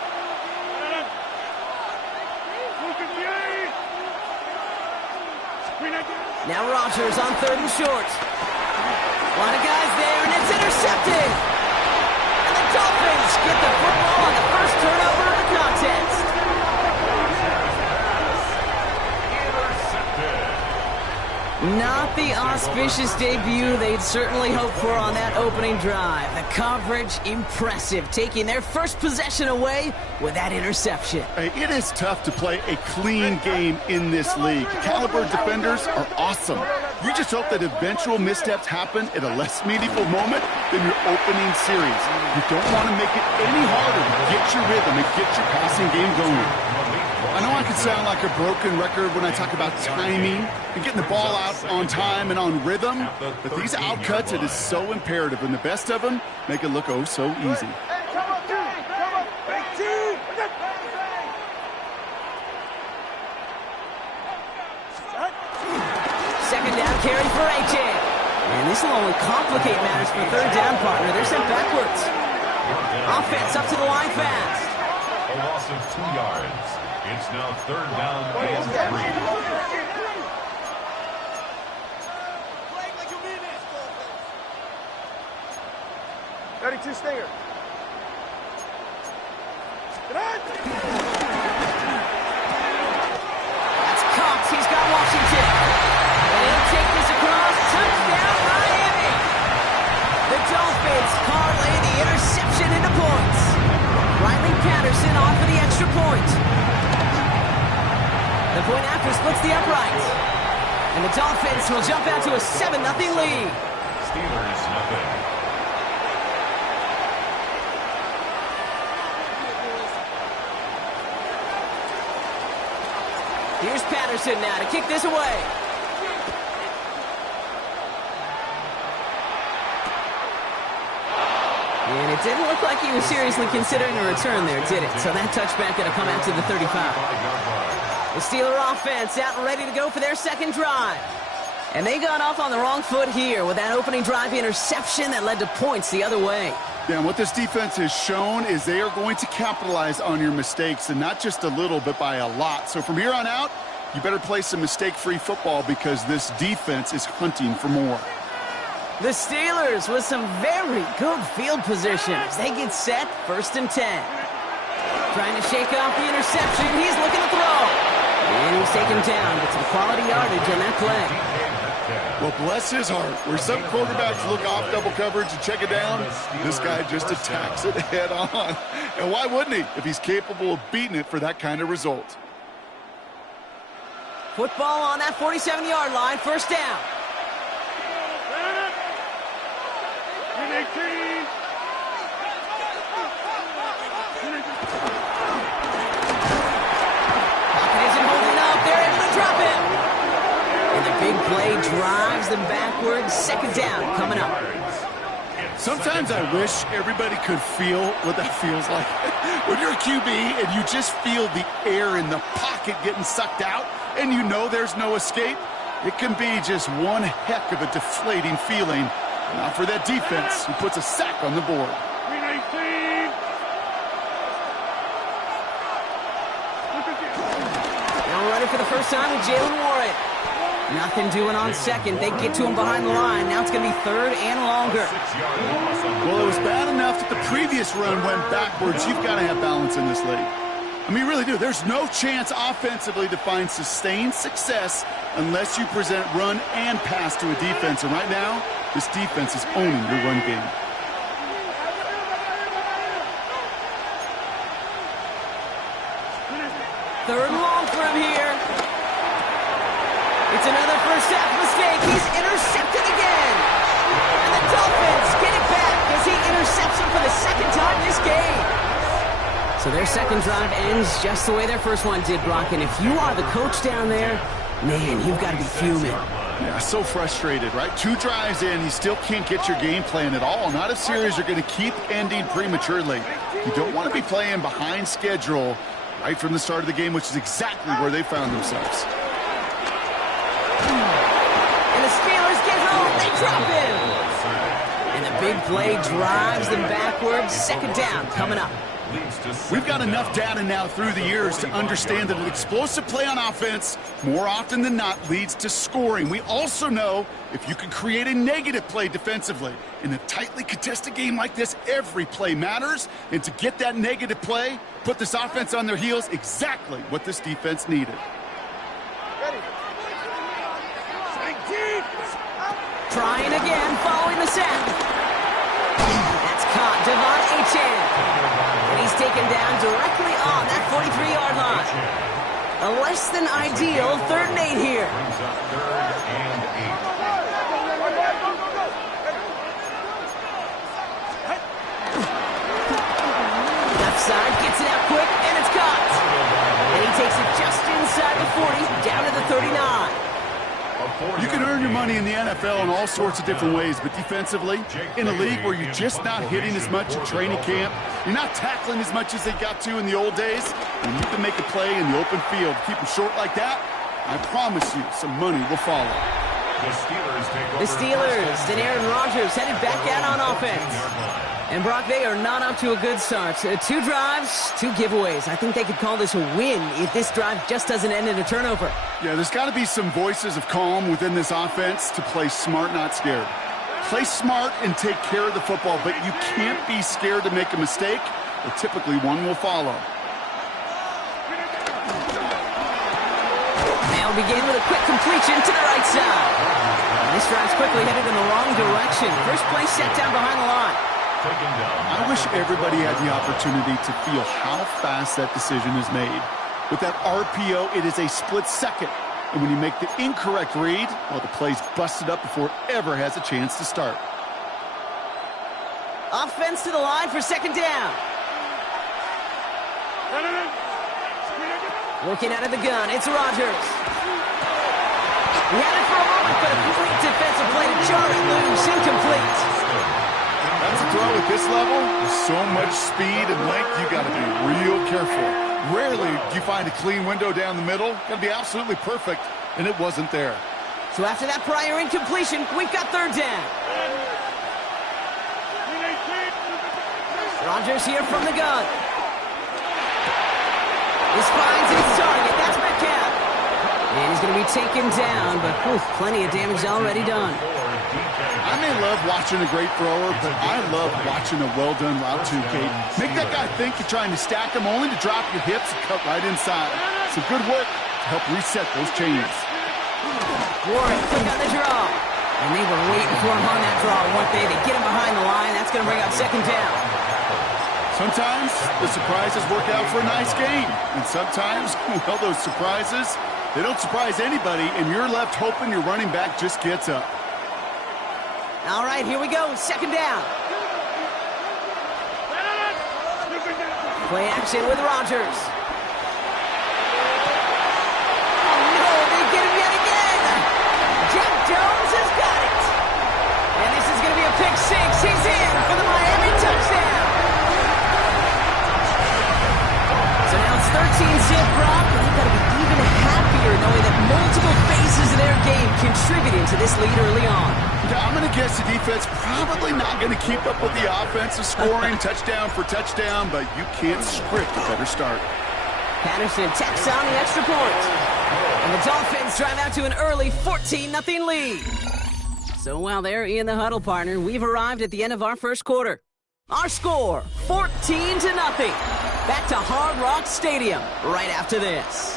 Now Rodgers on 3rd and short. A lot of guys there, and it's intercepted. And the Dolphins get the football on the first turnover of the contest. Not the auspicious debut they'd certainly hoped for on that opening drive. The coverage, impressive, taking their first possession away with that interception. It is tough to play a clean game in this league. Caliber defenders are awesome. You just hope that eventual missteps happen at a less meaningful moment than your opening series. You don't want to make it any harder to get your rhythm and get your passing game going. I know I can sound like a broken record when I talk about timing and getting the ball out on time and on rhythm, but these outcuts, it is so imperative, and the best of them make it look oh so easy. Second down carry for AJ. And this will only complicate matters for 3rd down partner. They're sent backwards. Offense up to the line fast. A loss of 2 yards. It's now 3rd down and 3. 32 Stinger. That's Cox. He's got Washington. And he'll take this across. Touchdown, Miami. The Dolphins parlay the interception into points. Riley Patterson on for the extra point. The point after splits the upright. And the Dolphins will jump out to a 7-0 lead. Steelers nothing. Here's Patterson now to kick this away. And it didn't look like he was seriously considering a return there, did it? So that touchback going to come out to the 35. The Steeler offense out and ready to go for their second drive. And they got off on the wrong foot here with that opening drive interception that led to points the other way. Yeah, and what this defense has shown is they are going to capitalize on your mistakes, and not just a little, but by a lot. So from here on out, you better play some mistake-free football because this defense is hunting for more. The Steelers with some very good field position as they get set, 1st and 10. Trying to shake off the interception. He's looking to throw. And he's taken down with some quality yardage on that play. Well, bless his heart. Where some quarterbacks look off double coverage and check it down, this guy just attacks it head on. And why wouldn't he if he's capable of beating it for that kind of result? Football on that 47-yard line, first down. Pocket isn't holding up. They're able to drop it. And the big play drives them backwards. Second down coming up. Sometimes I wish everybody could feel what that feels like. When you're a QB and you just feel the air in the pocket getting sucked out and you know there's no escape, it can be just one heck of a deflating feeling. Now for that defense, who puts a sack on the board. Now running for the first time with Jalen Warren. Nothing doing on second. They get to him behind the line. Now it's going to be third and longer. Well, it was bad enough that the previous run went backwards. You've got to have balance in this league. I mean, you really do. There's no chance offensively to find sustained success unless you present run and pass to a defense. And right now, this defense is owning your run game. Third and long for him here. It's another first half mistake. He's intercepted again. And the Dolphins get it back as he intercepts him for the second time this game. So their second drive ends just the way their first one did, Brock. And if you are the coach down there, man, you've got to be fuming. Yeah, so frustrated, right? 2 drives in, you still can't get your game plan at all. Not a series you're going to keep ending prematurely. You don't want to be playing behind schedule right from the start of the game, which is exactly where they found themselves. And the Steelers get home. They drop him. And the big play drives them backwards. Second down coming up. We've got enough data now through the years to understand that an explosive play on offense, more often than not, leads to scoring. We also know if you can create a negative play defensively. In a tightly contested game like this, every play matters. And to get that negative play, put this offense on their heels, exactly what this defense needed. Trying again, following the sack. That's caught. Devon Achane. And he's taken down directly on that 43-yard line. A less than ideal 3rd and 8 here. Left side gets it out quick, and it's caught. And he takes it just inside the 40, down to the 39. You can earn your money in the NFL in all sorts of different ways, but defensively, in a league where you're just not hitting as much in training camp, you're not tackling as much as they got to in the old days, when you can make a play in the open field, keep them short like that, I promise you some money will follow. The Steelers and Aaron Rodgers headed back out on offense. And Brock, they are not up to a good start. 2 drives, 2 giveaways. I think they could call this a win if this drive just doesn't end in a turnover. Yeah, there's got to be some voices of calm within this offense to play smart, not scared. Play smart and take care of the football, but you can't be scared to make a mistake, or typically one will follow. They'll begin with a quick completion to the right side. And this drive's quickly headed in the wrong direction. First play set down behind the line. I wish everybody had the opportunity to feel how fast that decision is made. With that RPO, it is a split second. And when you make the incorrect read, well, the play's busted up before it ever has a chance to start. Offense to the line for second down. Working out of the gun, it's Rodgers. He had it for a moment, but a complete defensive play to jar it loose, incomplete. That's a throw at this level. With so much speed and length, you got to be real careful. Rarely do you find a clean window down the middle. Got to be absolutely perfect, and it wasn't there. So after that prior incompletion, we've got third down. Rodgers here from the gun. This finds its target. That's Metcalf. And he's going to be taken down, but plenty of damage already done. I may love watching a great thrower, but I love watching a well-done route too, Kate. Make that guy think you're trying to stack him only to drop your hips and cut right inside. Some good work to help reset those chains. Warren, quick on the draw. And they were waiting for him on that draw, weren't they? They get him behind the line. That's going to bring up second down. Sometimes the surprises work out for a nice game. And sometimes, well, those surprises, they don't surprise anybody, and you're left hoping your running back just gets up. All right, here we go. Second down. Play action with Rodgers. Oh, no, they get him yet again. Jack Jones has got it. And this is going to be a pick six. He's in for the Miami touchdown. So now it's 13-zip, Brock, and you've got to be even happier knowing that multiple phases of their game contributed to this lead early on. Yeah, I'm going to guess the defense probably not going to keep up with the offensive scoring touchdown for touchdown, but you can't script a better start. Patterson tacks on the extra point. And the Dolphins drive out to an early 14-0 lead. So while they're in the huddle, partner, we've arrived at the end of our first quarter. Our score, 14-0. Back to Hard Rock Stadium right after this.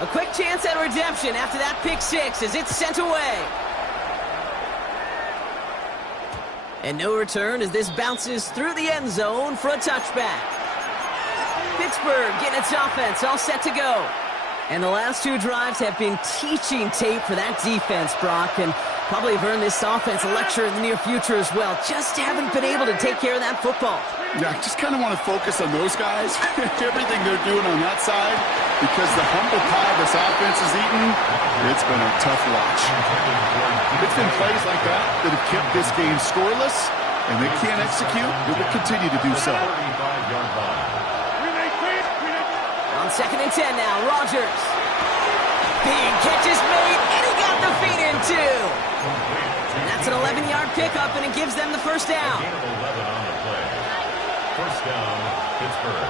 A quick chance at redemption after that pick six as it's sent away. And no return as this bounces through the end zone for a touchback. Pittsburgh getting its offense all set to go. And the last two drives have been teaching tape for that defense, Brock, and probably have earned this offense a lecture in the near future as well. Just haven't been able to take care of that football. Yeah, I just kind of want to focus on those guys, everything they're doing on that side, because the humble pie this offense has eaten, it's been a tough watch. It's been plays like that that have kept this game scoreless, and they can't execute. It will continue to do so. On 2nd and 10 now, Rodgers. Big catch is made, and he got the feet in too. And that's an 11-yard pickup, and it gives them the first down. First down, Pittsburgh.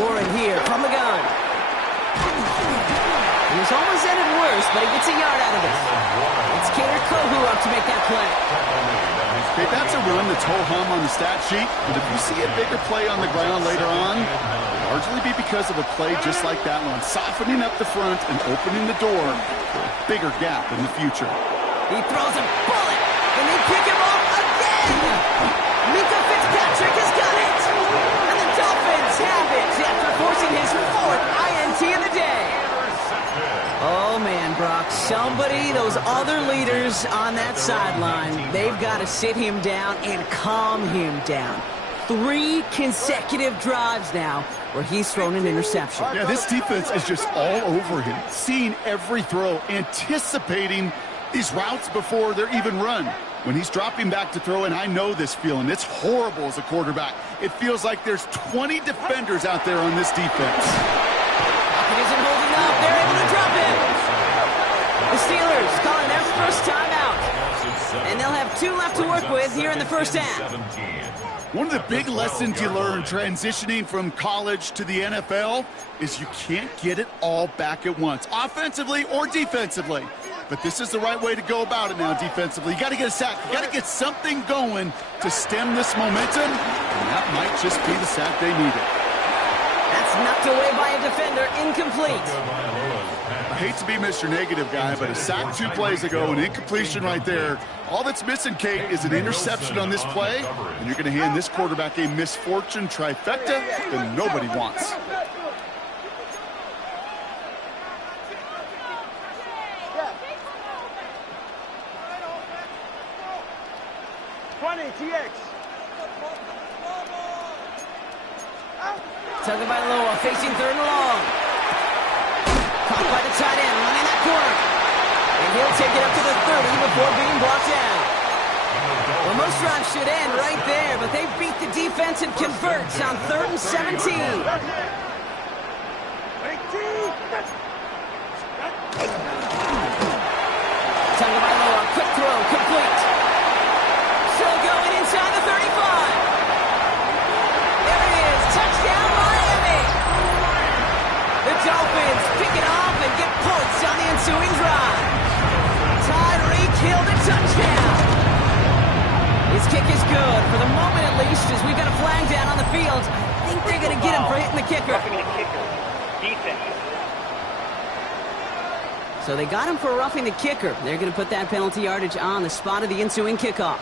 Warren here from the gun. He was almost ended worse, but he gets a yard out of it. It's Kader Kohu up to make that play. Okay, that's a run that's ho-hum on the stat sheet, but if you see a bigger play on the ground later on, it'll largely be because of a play just like that one, softening up the front and opening the door for a bigger gap in the future. He throws a bullet, and they pick him up again. Mika Fitzpatrick has got it. And the Dolphins have it after forcing his 4th INT of the day. Oh, man, Brock, somebody, those other leaders on that sideline, they've got to sit him down and calm him down. 3 consecutive drives now where he's thrown an interception. Yeah, this defense is just all over him, seeing every throw, anticipating these routes before they're even run. When he's dropping back to throw, and I know this feeling, it's horrible as a quarterback. It feels like there's 20 defenders out there on this defense. It isn't holding up. They're able to drop him. The Steelers calling their first timeout. And they'll have 2 left to work with here in the first half. One of the big lessons you learn transitioning from college to the NFL is you can't get it all back at once, offensively or defensively. But this is the right way to go about it now defensively. You got to get a sack. You got to get something going to stem this momentum, and that might just be the sack they needed. That's knocked away by a defender, incomplete. I hate to be Mr. Negative guy, but a sack 2 plays ago, an incompletion right there. All that's missing, Kate, is an interception on this play, and you're going to hand this quarterback a misfortune trifecta that nobody wants. Tagovailoa facing 3rd and long. Caught by the tight end, running that corner. And he'll take it up to the 30 before being blocked out. Well, most drives should end right there, but they beat the defense and converts on 3rd and 17. Tagovailoa, quick throw, complete. Still going inside the 35. There it is, touchdown Miami. The Dolphins pick it off and get points on the ensuing drive. Tyreek Hill the touchdown. kicker. Roughing the kicker. Defense. So they got him for roughing the kicker. They're going to put that penalty yardage on the spot of the ensuing kickoff.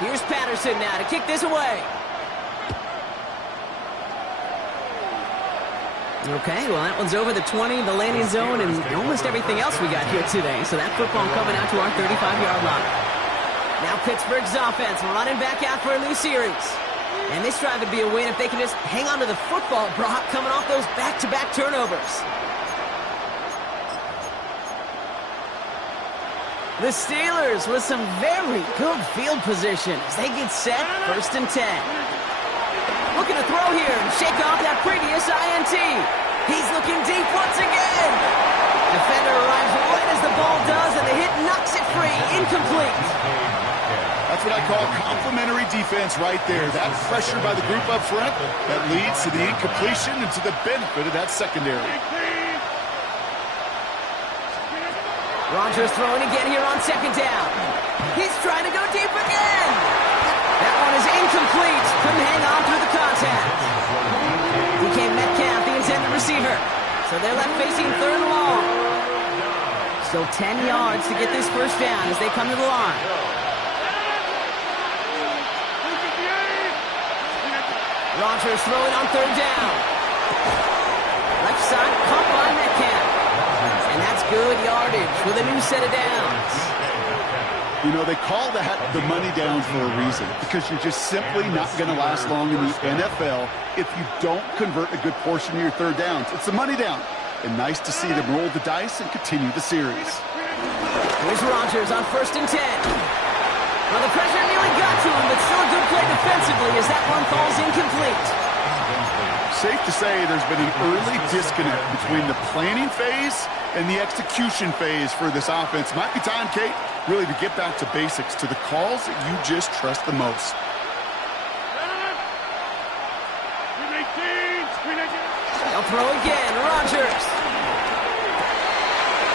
Here's Patterson now to kick this away. Okay, well, that one's over the 20, the landing zone, and almost everything else we got here today. So that football coming out to our 35-yard line. Now Pittsburgh's offense running back out for a new series. And this drive would be a win if they can just hang on to the football, Brock, coming off those back-to-back turnovers. The Steelers with some very good field position as they get set, 1st and 10. Looking to throw here and shake off that previous INT. He's looking deep once again. Defender arrives right as the ball does, and the hit knocks it free. Incomplete. That's what I call complimentary defense right there. That pressure by the group up front that leads to the incompletion and to the benefit of that secondary. Rodgers throwing again here on 2nd down. He's trying to go deep again. That one is incomplete. Couldn't hang on through the contact. DK Metcalf, the intended receiver. So they're left facing 3rd and long. Still 10 yards to get this 1st down as they come to the line. Rodgers throwing on 3rd down. Left side, caught by Metcalf. And that's good yardage with a new set of downs. You know, they call that the money down for a reason, because you're just simply not going to last long in the NFL if you don't convert a good portion of your 3rd downs. It's the money down. And nice to see them roll the dice and continue the series. Here's Rodgers on 1st and 10. Well, the pressure nearly got to him, but still a good play defensively as that one falls incomplete. Safe to say there's been an early disconnect between the planning phase and the execution phase for this offense. Might be time, Kate, really to get back to basics, to the calls that you just trust the most. They'll throw again. Rodgers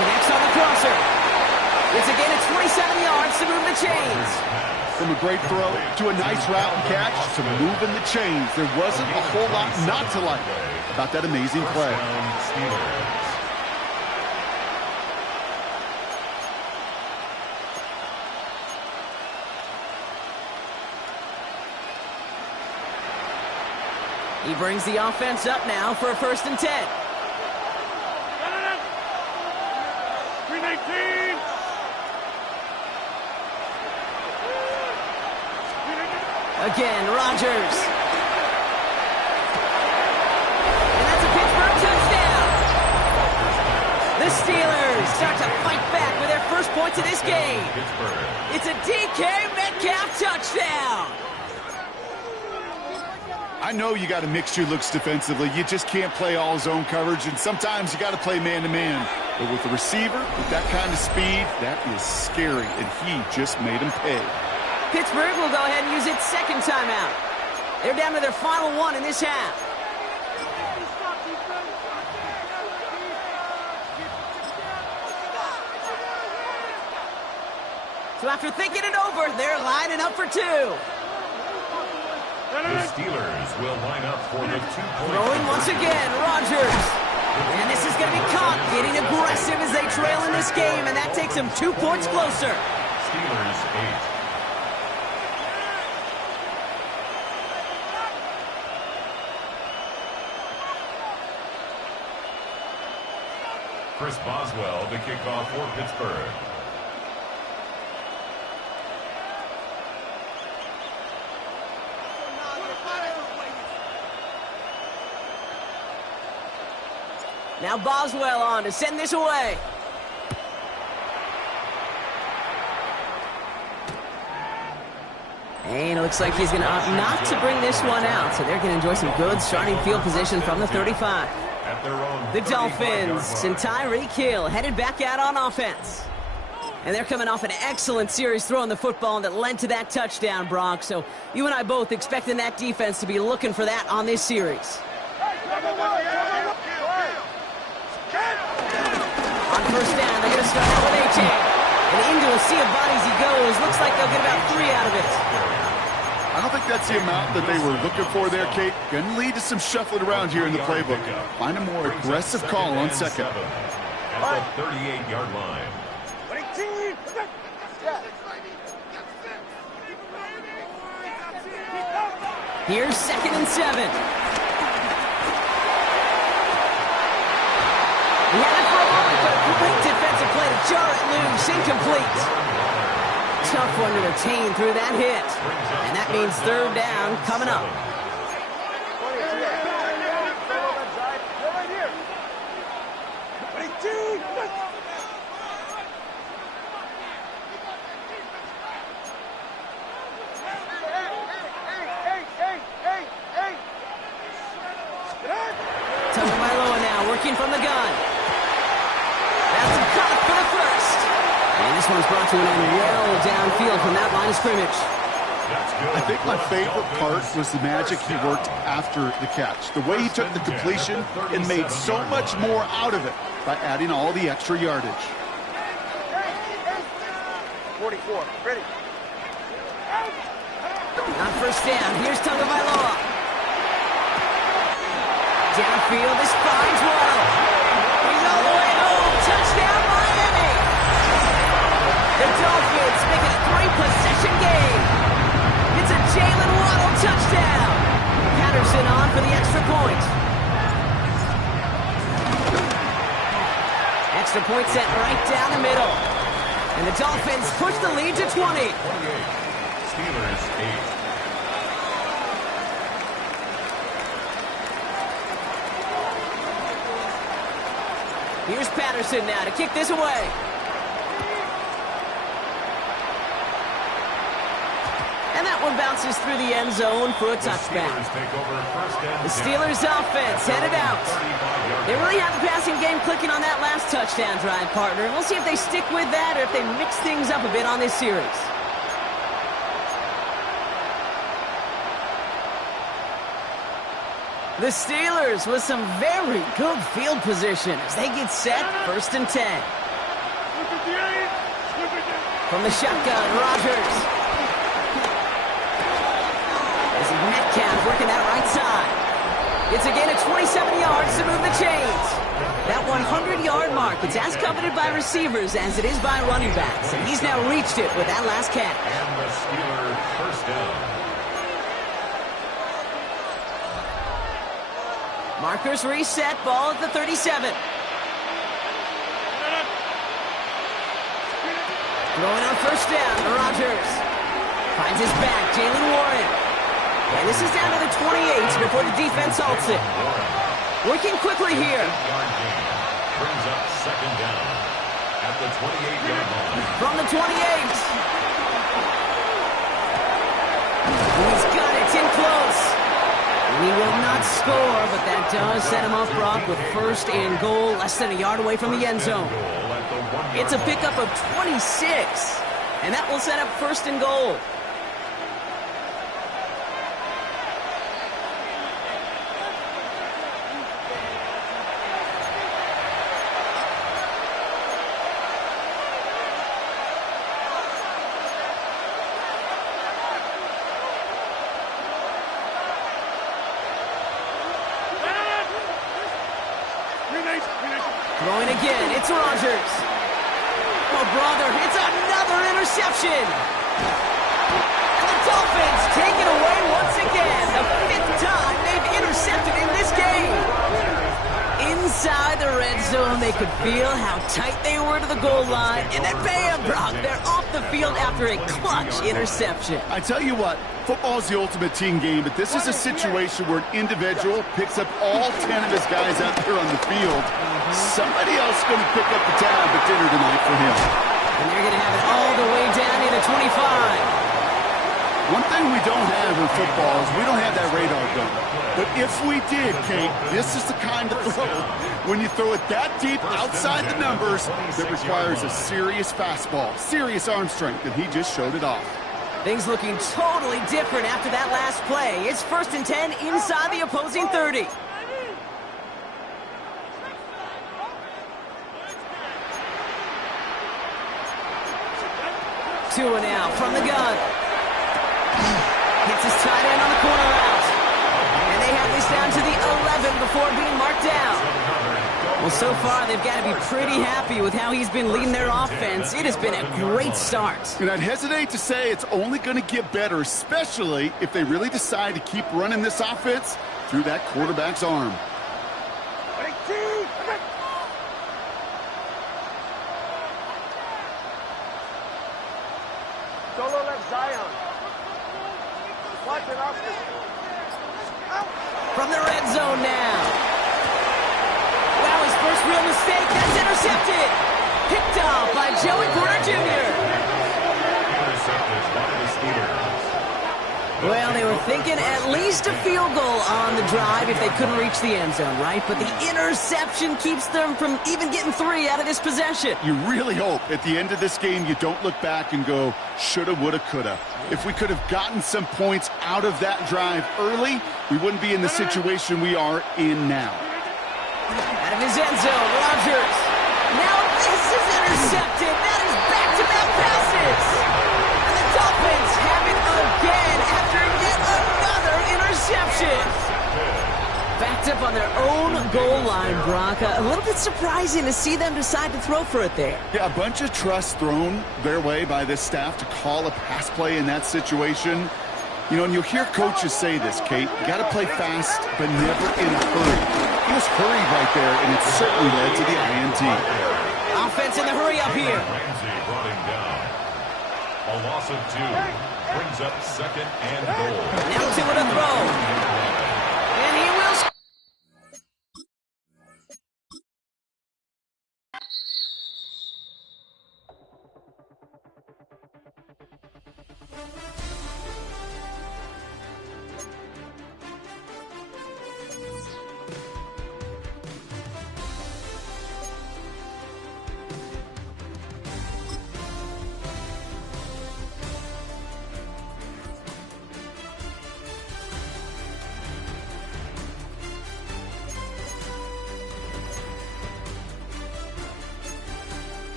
connects on the crosser. It's again at 27 yards to move the chains. From a great throw to a nice route and catch to moving the chains, there wasn't a whole lot not to like about that amazing play. He brings the offense up now for a 1st and 10. Again, Rodgers. And that's a Pittsburgh touchdown. The Steelers start to fight back with their first points of this game. It's a DK Metcalf touchdown. I know you got to mix your looks defensively. You just can't play all zone coverage, and sometimes you got to play man-to-man. But with the receiver, with that kind of speed, that is scary, and he just made him pay. Pittsburgh will go ahead and use its 2nd timeout. They're down to their final one in this half. So after thinking it over, they're lining up for 2. The Steelers will line up for the 2-point. Throwing once again, Rodgers. And this is going to be caught, getting aggressive as they trail in this game, and that takes them 2 points closer. Steelers 8. Chris Boswell to kick off for Pittsburgh. Now Boswell on to send this away. And it looks like he's going to opt not to bring this one out. So they're going to enjoy some good starting field position from the 35. The Dolphins and Tyreek Hill headed back out on offense. And they're coming off an excellent series throwing the football that led to that touchdown, Brock. So you and I both expecting that defense to be looking for that on this series. On 1st down, they're going to start out with A.J. And into a sea of bodies he goes. Looks like they'll get about 3 out of it. I don't think that's the amount that they were looking for there, Kate. Going to lead to some shuffling around here in the playbook. Find a more aggressive call on second. At the 38-yard line. Here's 2nd and 7. He had it for a moment, but a great defensive play to jar it loose. Incomplete. Tough one to retain through that hit. And that means 3rd down coming up. From the gun. That's a cut for the first. And this one's brought to an end well downfield from that line of scrimmage. I think my favorite part was the magic he worked after the catch. The way he took the completion and made so much more out of it by adding all the extra yardage. 44, ready. On 1st down, here's Tagovailoa. Downfield, this finds Waddle. He's all the way home. Touchdown, Miami. The Dolphins make it a 3-possession game. It's a Jalen Waddle touchdown. Patterson on for the extra point. Extra point set right down the middle. And the Dolphins push the lead to 20. 28. Steelers 8. Here's Patterson now to kick this away. And that one bounces through the end zone for a touchback. The Steelers offense headed out. They really have the passing game clicking on that last touchdown drive, partner. We'll see if they stick with that or if they mix things up a bit on this series. The Steelers with some very good field position as they get set, 1st and 10. From the shotgun, Rodgers. This is Metcalf working that right side. It's a gain of 27 yards to move the chains. That 100-yard mark, it's as coveted by receivers as it is by running backs. And he's now reached it with that last catch. And the Steelers 1st down. Markers reset, ball at the 37. Throwing on 1st down, Rodgers. Finds his back, Jalen Warren. And this is down to the 28 before the defense halts it. Working quickly here. Brings up 2nd down at the 28-yard line. From the 28. He's got it, it's in close. He will not score, but that does set him up, Brock, with 1st and goal, less than a yard away from the end zone. It's a pickup of 26, and that will set up 1st and goal. Throwing again, it's Rodgers. Oh, brother, it's another interception. And the Dolphins take it away once again. The 5th time they've intercepted in this game. Inside the red zone, they could feel how tight they were to the goal line. And then bam, Brock, they're off the field after a clutch interception. I tell you what, football is the ultimate team game, but this is a situation where an individual picks up all 10 of his guys out there on the field. Somebody else is going to pick up the tab at dinner tonight for him. And they're going to have it all the way down to the 25. One thing we don't have in football is we don't have that radar gun. But if we did, Kate, this is the kind of throw, when you throw it that deep outside the numbers, that requires a serious fastball, serious arm strength, and he just showed it off. Things looking totally different after that last play. It's 1st and 10 inside the opposing 30. Two and out from the gun. Gets his tight before being marked down. Well, so far, they've got to be pretty happy with how he's been leading their offense. It has been a great start. And I'd hesitate to say it's only going to get better, especially if they really decide to keep running this offense through that quarterback's arm. Solo left Zion. Watch it, Oscar. From the red zone now. Wow, his first real mistake. That's intercepted. Picked off by Joey Porter Jr. Intercepted by the Steelers. Well, they were thinking at least a field goal on the drive if they couldn't reach the end zone, right? But the interception keeps them from even getting 3 out of this possession. You really hope at the end of this game you don't look back and go, shoulda, woulda, coulda. If we could have gotten some points out of that drive early, we wouldn't be in the situation we are in now. Out of his end zone, Rodgers. Now this is intercepted. That is back-to-back passes. And the Dolphins have it again after yet another interception. Backed up on their own goal line, Brock. A little bit surprising to see them decide to throw for it there. Yeah, a bunch of trust thrown their way by this staff to call a pass play in that situation. You know, and you'll hear coaches say this, Kate. You got to play fast, but never in a hurry. He was hurried right there, and it certainly led to the INT. Offense in the hurry up here. Ramsey brought him down. A loss of 2 brings up 2nd and goal. Now to it a throw. And he will score.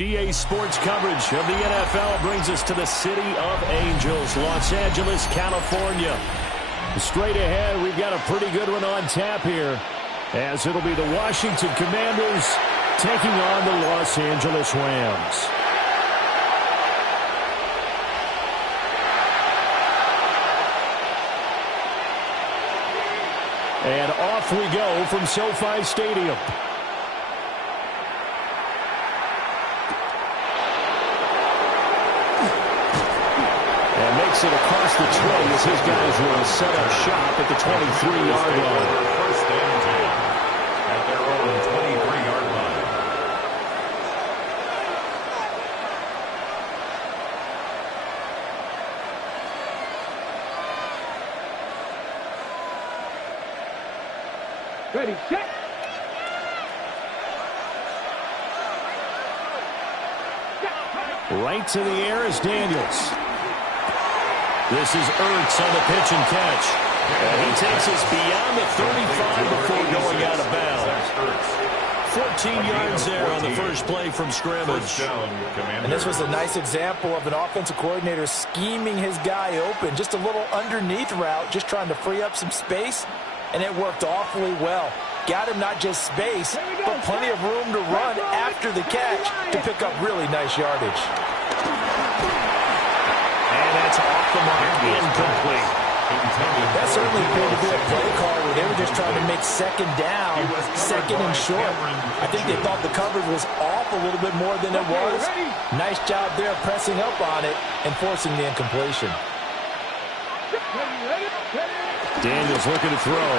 EA Sports coverage of the NFL brings us to the City of Angels, Los Angeles, California. Straight ahead, we've got a pretty good one on tap here, as it'll be the Washington Commanders taking on the Los Angeles Rams. And off we go from SoFi Stadium. It across the 20 as his guys will set up shop at the 23-yard line. 1st and 10 at their own 23-yard line. Ready, set. Right to the air is Daniels. This is Ertz on the pitch and catch. And he takes us beyond the 35 before going out of bounds. 14 yards there on the first play from scrimmage. And this was a nice example of an offensive coordinator scheming his guy open. Just a little underneath route, just trying to free up some space. And it worked awfully well. Got him not just space, but plenty of room to run after the catch to pick up really nice yardage. That's off the mark, incomplete. That certainly appeared to be a play call where they were just trying to make 2nd down, 2nd and short. I think they thought the coverage was off a little bit more than it was. Nice job there pressing up on it and forcing the incompletion. Daniels looking to throw.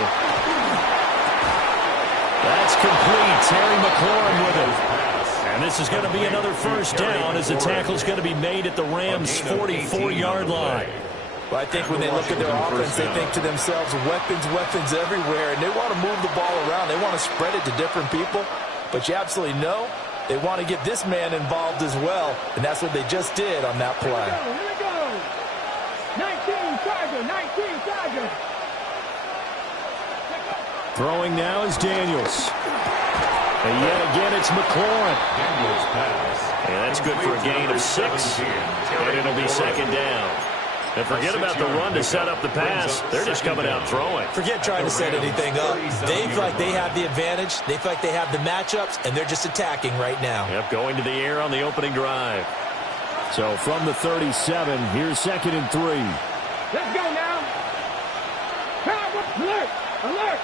That's complete. Terry McLaurin with it. And this is going to be another first down as the tackle's going to be made at the Rams' 44-yard line. Well, I think when they look at their offense, they think to themselves, weapons everywhere, and they want to move the ball around. They want to spread it to different people, but you absolutely know they want to get this man involved as well, and that's what they just did on that play. Here we go. 19 Tiger. Throwing now is Daniels. And yet again, it's McLaurin. Daniels pass. And that's good for a gain of 6, and it'll be second down. And forget about the run to set up the pass. They're just coming out throwing. Forget trying to set anything up. They feel like they have the advantage. They feel like they have the matchups, and they're just attacking right now. Yep, going to the air on the opening drive. So from the 37, here's 2nd and 3. Let's go now. Alert.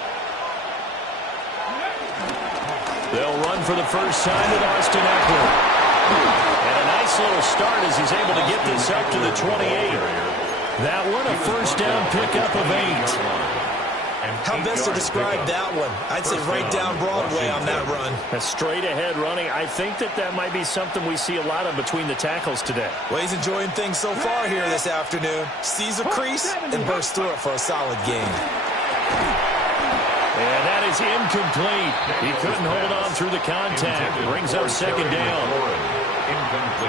They'll run for the first time with Austin Eckler. And a nice little start as he's able to get this up to the 28. That one, a first down pickup of 8. How best to describe that one? I'd say right down Broadway on that run. A straight-ahead running. I think that might be something we see a lot of between the tackles today. Well, he's enjoying things so far here this afternoon. Sees a crease and bursts through it for a solid gain. And that is incomplete. He couldn't hold on through the contact. Brings up second down.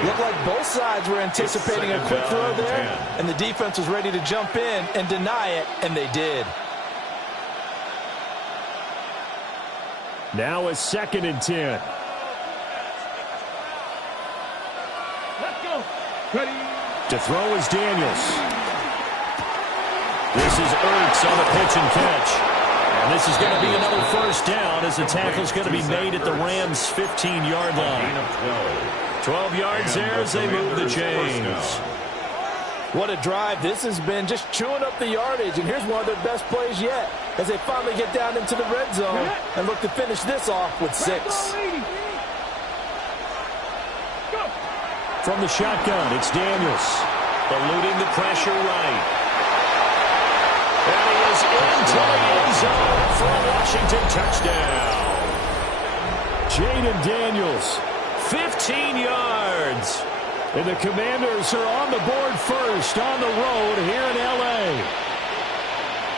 Looked like both sides were anticipating a quick throw there, and the defense was ready to jump in and deny it, and they did. Now a 2nd and 10. Let's go. Ready. To throw is Daniels. This is Ertz on the pitch and catch. And this is going to be another first down as the tackle's going to be made at the Rams' 15-yard line. 12 yards there as they move the chains. What a drive. This has been just chewing up the yardage, and here's one of their best plays yet as they finally get down into the red zone and look to finish this off with 6. From the shotgun, it's Daniels. Eluding the pressure right. And he is into the end zone for a Washington touchdown. Jaden Daniels, 15 yards. And the Commanders are on the board first on the road here in L.A.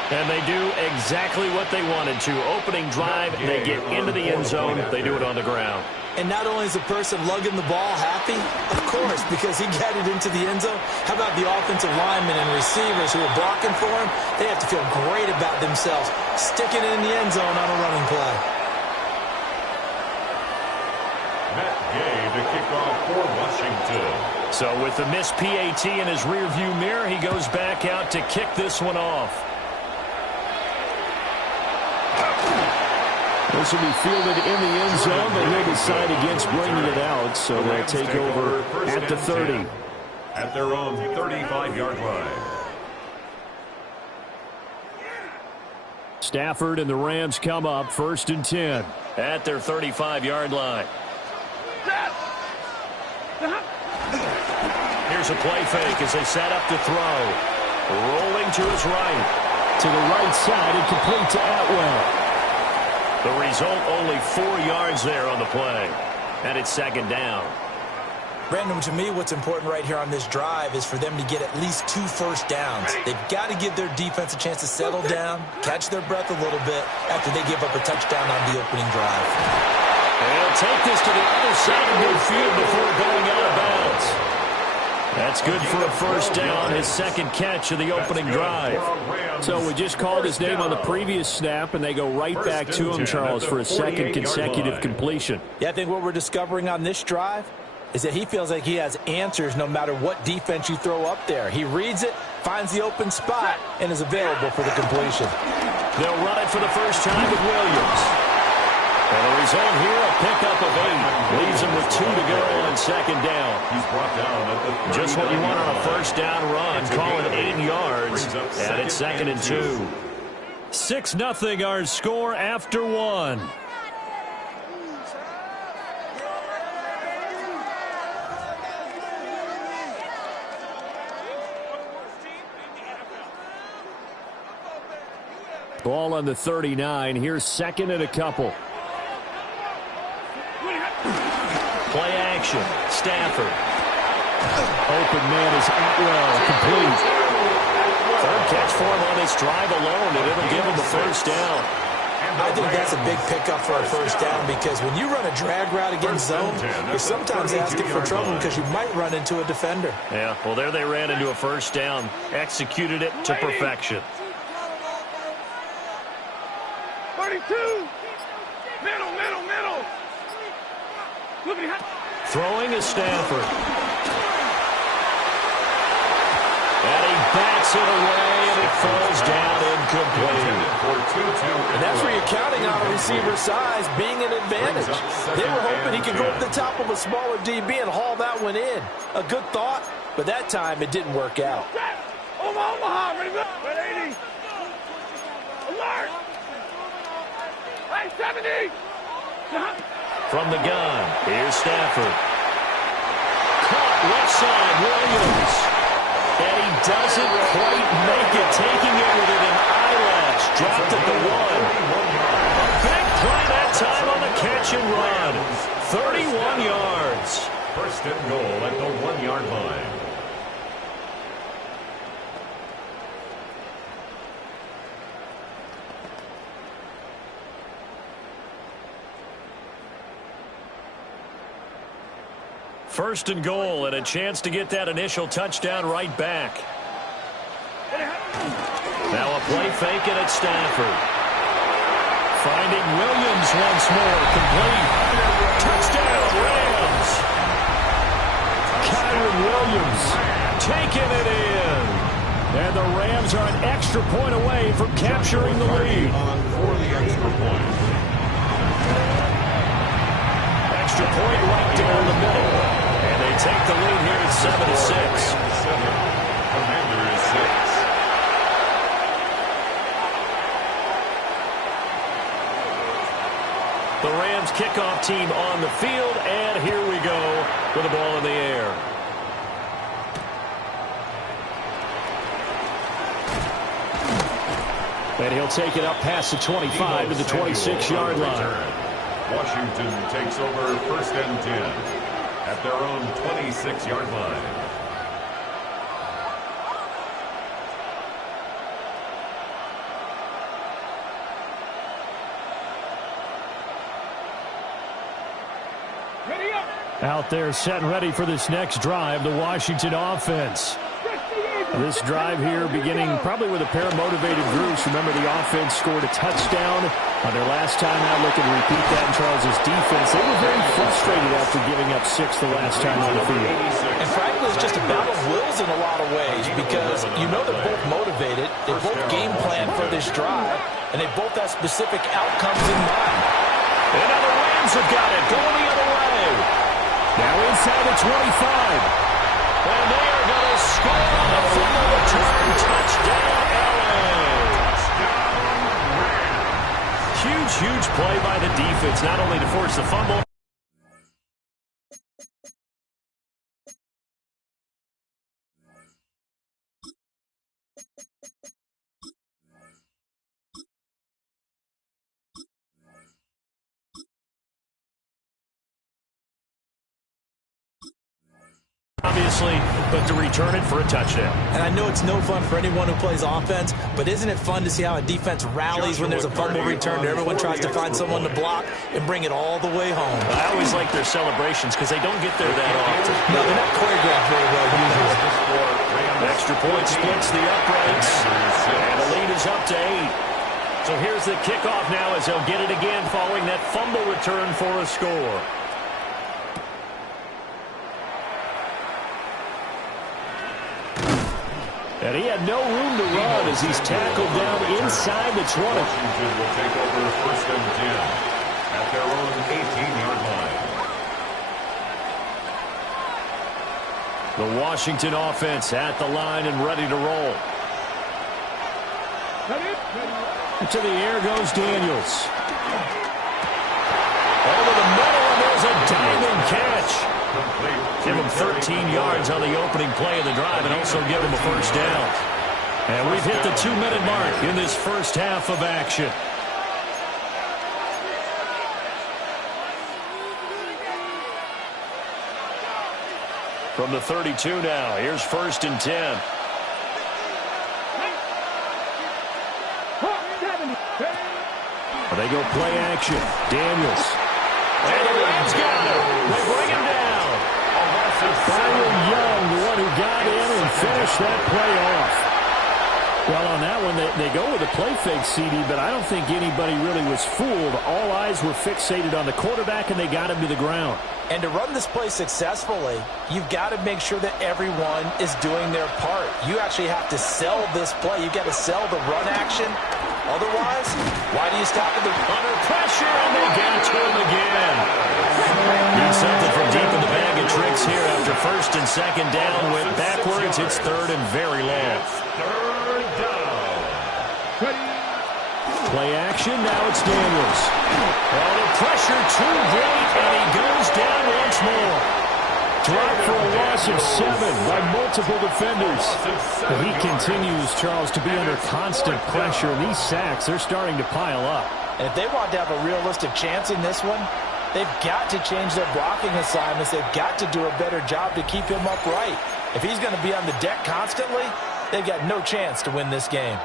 And they do exactly what they wanted to. Opening drive, they get into the end zone. They do it on the ground. And not only is the person lugging the ball happy, of course, because he got it into the end zone. How about the offensive linemen and receivers who are blocking for him? They have to feel great about themselves, sticking it in the end zone on a running play. Matt Gay to kick off for Washington. So with the missed PAT in his rearview mirror, he goes back out to kick this one off. This will be fielded in the end zone, but he'll decide against bringing it out, so they'll take over at the 30. At their own 35-yard line. Stafford and the Rams come up 1st and 10 at their 35-yard line. Here's a play fake as they set up to throw. Rolling to his right. To the right side and complete to Atwell. The result, only 4 yards there on the play. And it's second down. Brandon, to me, what's important right here on this drive is for them to get at least 2 first downs. They've got to give their defense a chance to settle down, catch their breath a little bit after they give up a touchdown on the opening drive. And he'll take this to the other side of midfield before going out of bounds. That's good for a first down, his second catch of the opening drive. So we just called his name on the previous snap, and they go right back to him, Charles, for a second consecutive completion. Yeah, I think what we're discovering on this drive is that he feels like he has answers no matter what defense you throw up there. He reads it, finds the open spot, and is available for the completion. They'll run it for the first time with Williams. And the result here, a pickup of 8. Leaves him with 2 to go on second down. He's brought down at the just what you want on a first down run. Call it 8 yards. And it's second and 2. 6-0 our score after 1. Ball on the 39. Here's second and a couple. Play action. Stafford. Open man is Atwell, complete. Third catch for him on this drive alone, and it'll give him the first down. I think that's a big pickup for a first down because when you run a drag route against zone, you're sometimes asking for trouble because you might run into a defender. Yeah, well, there they ran into a first down. Executed it to perfection. 32. Middle. Throwing is Stafford. And he bats it away, and it falls down incomplete. And that's where you're counting on a receiver's size being an advantage. They were hoping he could go up the top of a smaller DB and haul that one in. A good thought, but that time it didn't work out. Omaha, ready? 180. Alert. Hey, 70. From the gun, here's Stafford. Caught left side, Williams. And he doesn't quite make it, taking it with an eyelash. Dropped at the 1. A big play that time on the catch and run. 31 yards. First and goal at the 1-yard line. First and goal, and a chance to get that initial touchdown right back. Now a play fake it at Stafford. Finding Williams once more, complete. Touchdown, Rams. Kyron Williams taking it in. And the Rams are an extra point away from capturing the lead. For the extra point. Extra point right down the middle. And they take the lead here at 7-6. Commanders 6. The Rams kickoff team on the field, and here we go with the ball in the air. And he'll take it up past the 25 to the 26-yard line. Washington takes over first and 10 at their own 26-yard line. Out there set and ready for this next drive, the Washington offense. This drive here beginning probably with a pair of motivated groups. Remember, the offense scored a touchdown on their last time out. Looking to repeat that in Charles's defense. They were very frustrated after giving up 6 the last time on the field. And frankly, it's just a battle of wills in a lot of ways because you know they're both motivated. They both game plan for this drive, and they both have specific outcomes in mind. And now the Rams have got it going the other way. Now inside the 25. And they are going to score on the fumble return. Touchdown, LA. Huge play by the defense, not only to force the fumble. Obviously, but to return it for a touchdown. And I know it's no fun for anyone who plays offense, but isn't it fun to see how a defense rallies when there's a fumble return? Everyone tries to find someone to block and bring it all the way home. I always like their celebrations because they don't get there that often. No, they're not choreographed very well usually. Extra point splits the uprights, and the lead is up to 8. So here's the kickoff now as they'll get it again following that fumble return for a score. And he had no room to run as he's tackled down inside the 20. Washington will take over first and 10 at their own 18-yard line. The Washington offense at the line and ready to roll. To the air goes Daniels. Over the middle, and there's a diamond catch. Give him 13 yards on the opening play of the drive and also give him a first down. And we've hit the 2-minute mark in this first half of action. From the 32 now, here's 1st and 10. They go play action. Daniels. And the Rams got him. They bring him down. Byron Young, the one who got in and finished that play off. Well, on that one, they go with a play fake, CD, but I don't think anybody really was fooled. All eyes were fixated on the quarterback, and they got him to the ground. And to run this play successfully, you've got to make sure that everyone is doing their part. You actually have to sell this play. You've got to sell the run action. Otherwise, why do you stop at the under pressure, and they get to him again. Need something from deep in the bag of tricks here after 1st and 2nd down. Went backwards. It's 3rd and very long. Third down. Play action. Now it's Daniels. Oh, the pressure too great, and he goes down once more. Dropped for a loss of 7 by multiple defenders. But he continues, Charles, to be under constant pressure. These sacks, they're starting to pile up. And if they want to have a realistic chance in this one, they've got to change their blocking assignments. They've got to do a better job to keep him upright. If he's going to be on the deck constantly, they've got no chance to win this game.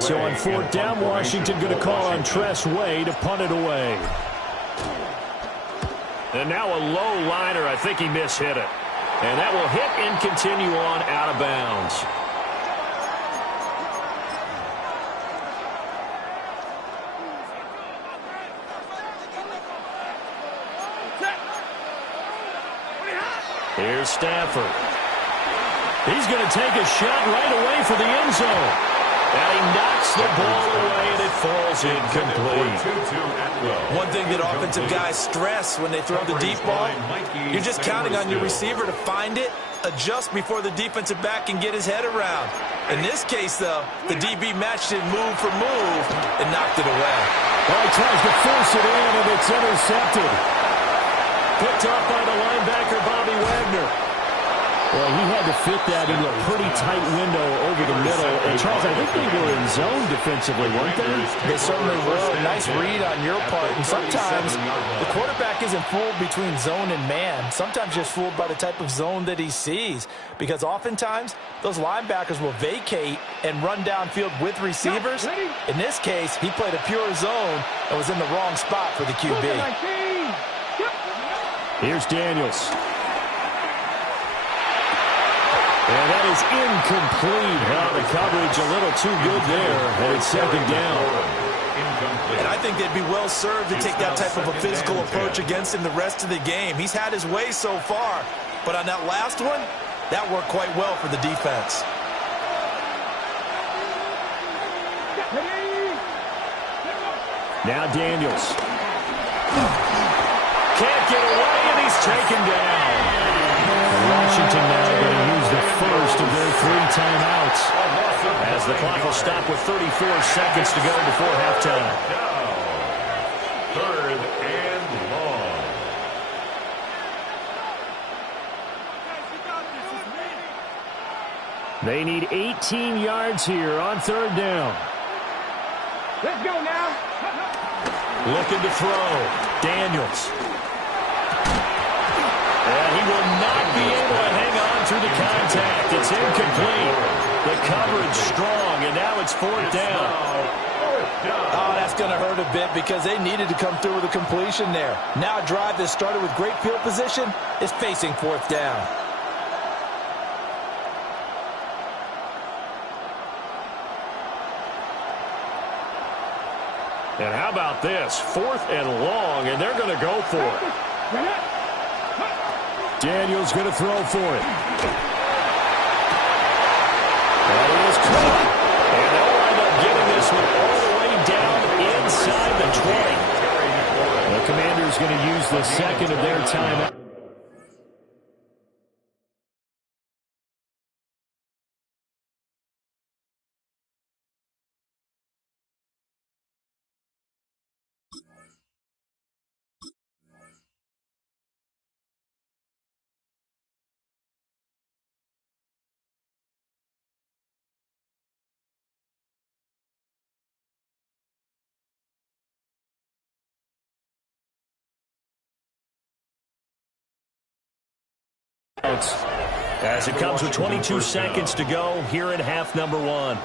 So on 4th down, Washington going to call on Tress Way to punt it away. And now a low liner. I think he mishit it. And that will hit and continue on out of bounds. Here's Stafford. He's going to take a shot right away for the end zone. And he knocks the ball away, and it falls incomplete. One thing that offensive guys stress when they throw the deep ball, you're just counting on your receiver to find it, adjust before the defensive back can get his head around. In this case, though, the DB matched it move for move and knocked it away. Well, he tries to force it in, and it's intercepted. Picked off by the linebacker, Bobby Wagner. Well, he had to fit that into a pretty tight window over the middle. And, Charles, I think they were in zone defensively, weren't they? They certainly were. Nice read on your part. And sometimes the quarterback isn't fooled between zone and man. Sometimes just fooled by the type of zone that he sees. Because oftentimes, those linebackers will vacate and run downfield with receivers. In this case, he played a pure zone and was in the wrong spot for the QB. Here's Daniels. And that is incomplete. Well, the coverage a little too good there, and it's 2nd down. And I think they'd be well served to take that type of a physical approach against him the rest of the game. He's had his way so far, but on that last one, that worked quite well for the defense. Now Daniels. Can't get away, and he's taken down. Washington now going to use the first of their 3 timeouts. As the clock will stop with 34 seconds to go before halftime. 3rd and long. They need 18 yards here on 3rd down. Let's go now. Looking to throw. Daniels. And he will not be able to hang on through the contact. It's incomplete. The coverage strong, and now it's 4th down. Oh, that's going to hurt a bit because they needed to come through with a completion there. Now a drive that started with great field position is facing 4th down. And how about this? 4th and long, and they're going to go for it. Daniels going to throw for it. That is caught. And they'll wind up getting this one all the way down inside the 20. The Commanders going to use the second of their timeout. As it comes with 22 seconds to go here in half number 1.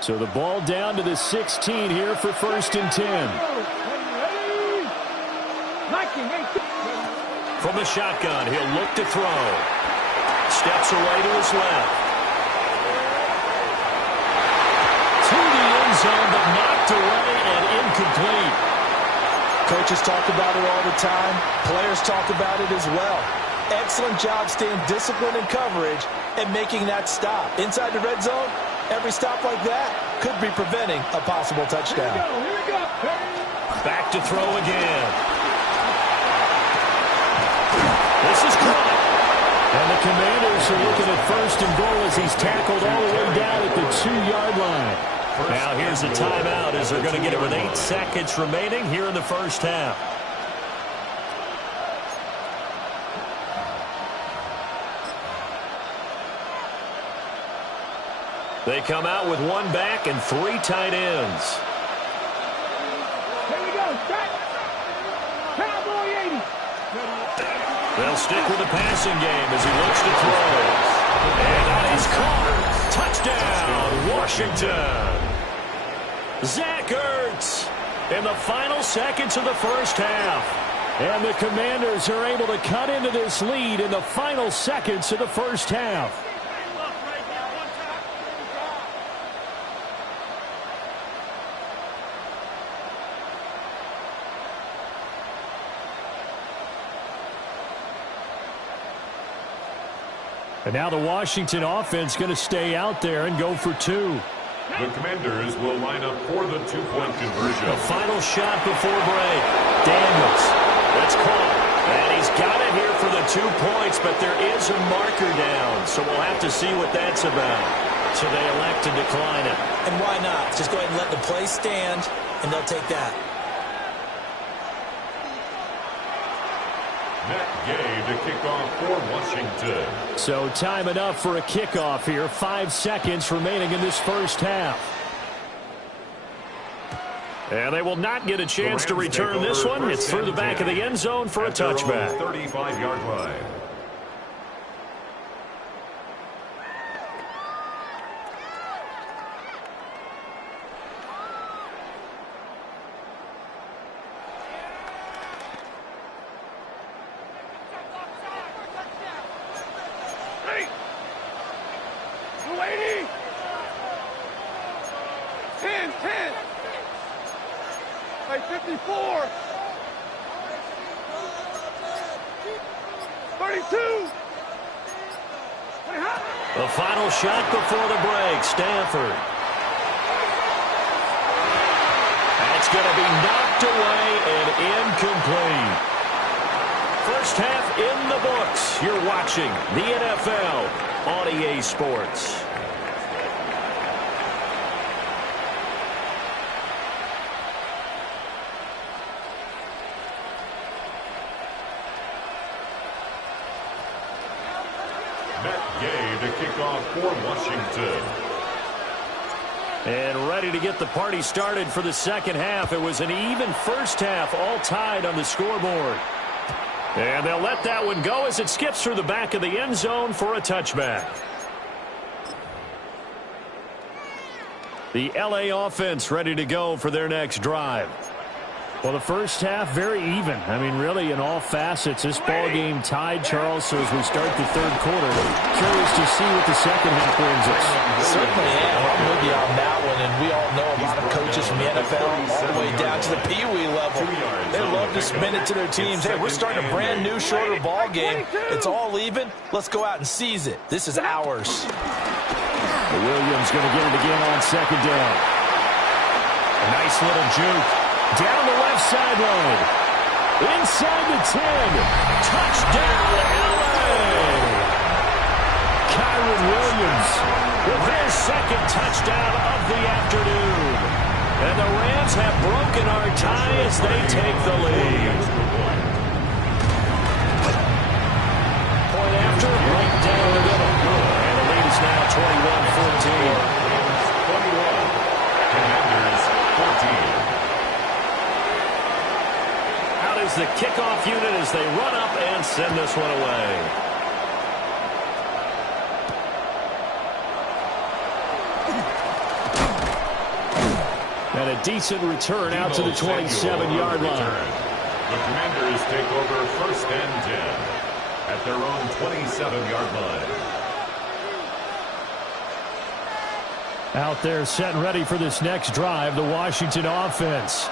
So the ball down to the 16 here for 1st and 10. From the shotgun, he'll look to throw. Steps away to his left. To the end zone, but knocked away and incomplete. Coaches talk about it all the time. Players talk about it as well. Excellent job staying disciplined in coverage and making that stop. Inside the red zone, every stop like that could be preventing a possible touchdown. Here we go. Back to throw again. This is caught. And the Commanders are looking at 1st and goal as he's tackled all the way down at the 2-yard line. Now here's a timeout as they're going to get it with 8 seconds remaining here in the first half. They come out with 1 back and 3 tight ends. Here we go. Cowboy 80. They'll stick with the passing game as he looks to throw. And that is caught. Touchdown, Washington. Zach Ertz in the final seconds of the first half. And the Commanders are able to cut into this lead in the final seconds of the first half. And now the Washington offense going to stay out there and go for 2. The Commanders will line up for the 2-point conversion. The final shot before break. Daniels. That's caught. And he's got it here for the 2 points, but there is a marker down, so we'll have to see what that's about. So they elect to decline it. And why not? Just go ahead and let the play stand, and they'll take that. Matt Gay to kick off for Washington. So time enough for a kickoff here. 5 seconds remaining in this first half. And they will not get a chance to return this one. It's through the back of the end zone for a touchback. 35-yard line. The final shot before the break, Stanford. That's going to be knocked away and incomplete. First half in the books. You're watching the NFL on EA Sports. To kick off for Washington. And ready to get the party started for the second half. It was an even first half, all tied on the scoreboard. And they'll let that one go as it skips through the back of the end zone for a touchback. The LA offense ready to go for their next drive. Well, the first half, very even. I mean, really, in all facets, this ball game tied, Charles, so as we start the third quarter. Curious to see what the second half brings us. Certainly am. I'm with you on that one, and we all know a lot of coaches from the NFL all the way down to the Pee-wee level. They love to spin it to their teams. Hey, we're starting a brand new, shorter ball game. It's all even. Let's go out and seize it. This is ours. Williams going to get it again on second down. A nice little juke. Down the left sideline. Inside the 10. Touchdown, LA! Kyron Williams with their second touchdown of the afternoon. And the Rams have broken our tie as they take the lead. Buster right down the middle. And the lead is now 21-14. 21. Commanders 14. Out is the kickoff unit as they run up and send this one away. And a decent return out to the 27-yard line. The Commanders take over 1st and 10 at their own 27-yard line. Out there set and ready for this next drive, the Washington offense.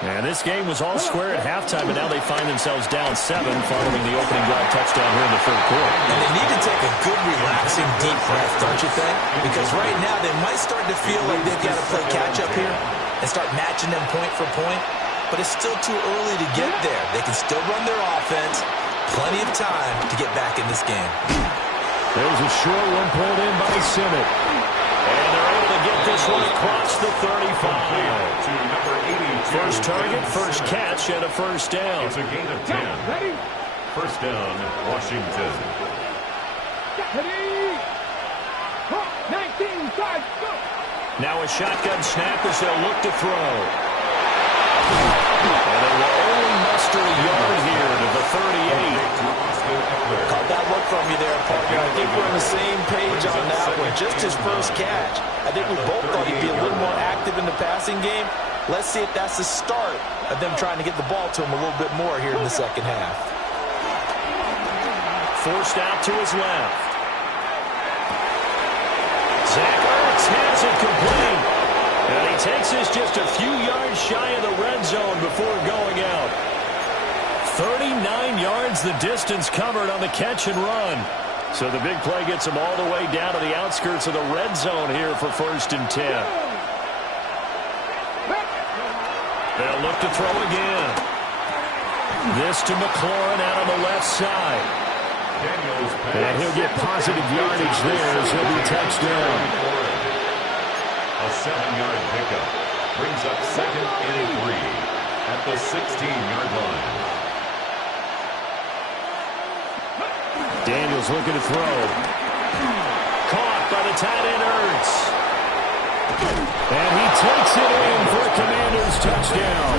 And this game was all square at halftime, and now they find themselves down 7 following the opening drive touchdown here in the third quarter. And they need to take a good, relaxing, deep breath, don't you think? Because right now they might start to feel like they've got to play catch-up here and start matching them point for point. But it's still too early to get there. They can still run their offense. Plenty of time to get back in this game. There's a short one pulled in by Simmons. And they're able to get this one across the 35. To number 82. First target, first catch, and a first down. It's a gain of 10. First down, Washington. 19, 5, go. Now a shotgun snap as they'll look to throw. And they will only muster a yard here to the 38. Caught that look from you there, partner. I think we're on the same page on that one. Just his first catch. I think we both thought he'd be a little more active in the passing game. Let's see if that's the start of them trying to get the ball to him a little bit more here in the second half. Forced out to his left. Zach Ertz has it complete. And he takes this just a few yards shy of the red zone before going out. 39 yards the distance covered on the catch and run. So the big play gets him all the way down to the outskirts of the red zone here for 1st and 10. They'll look to throw again. This to McLaurin out on the left side. And he'll get positive yardage there as he'll be touchdown. A 7-yard pickup brings up 2nd and 3 at the 16-yard line. Daniels looking to throw. Caught by the tight end Ertz. And he takes it in for a Commanders touchdown.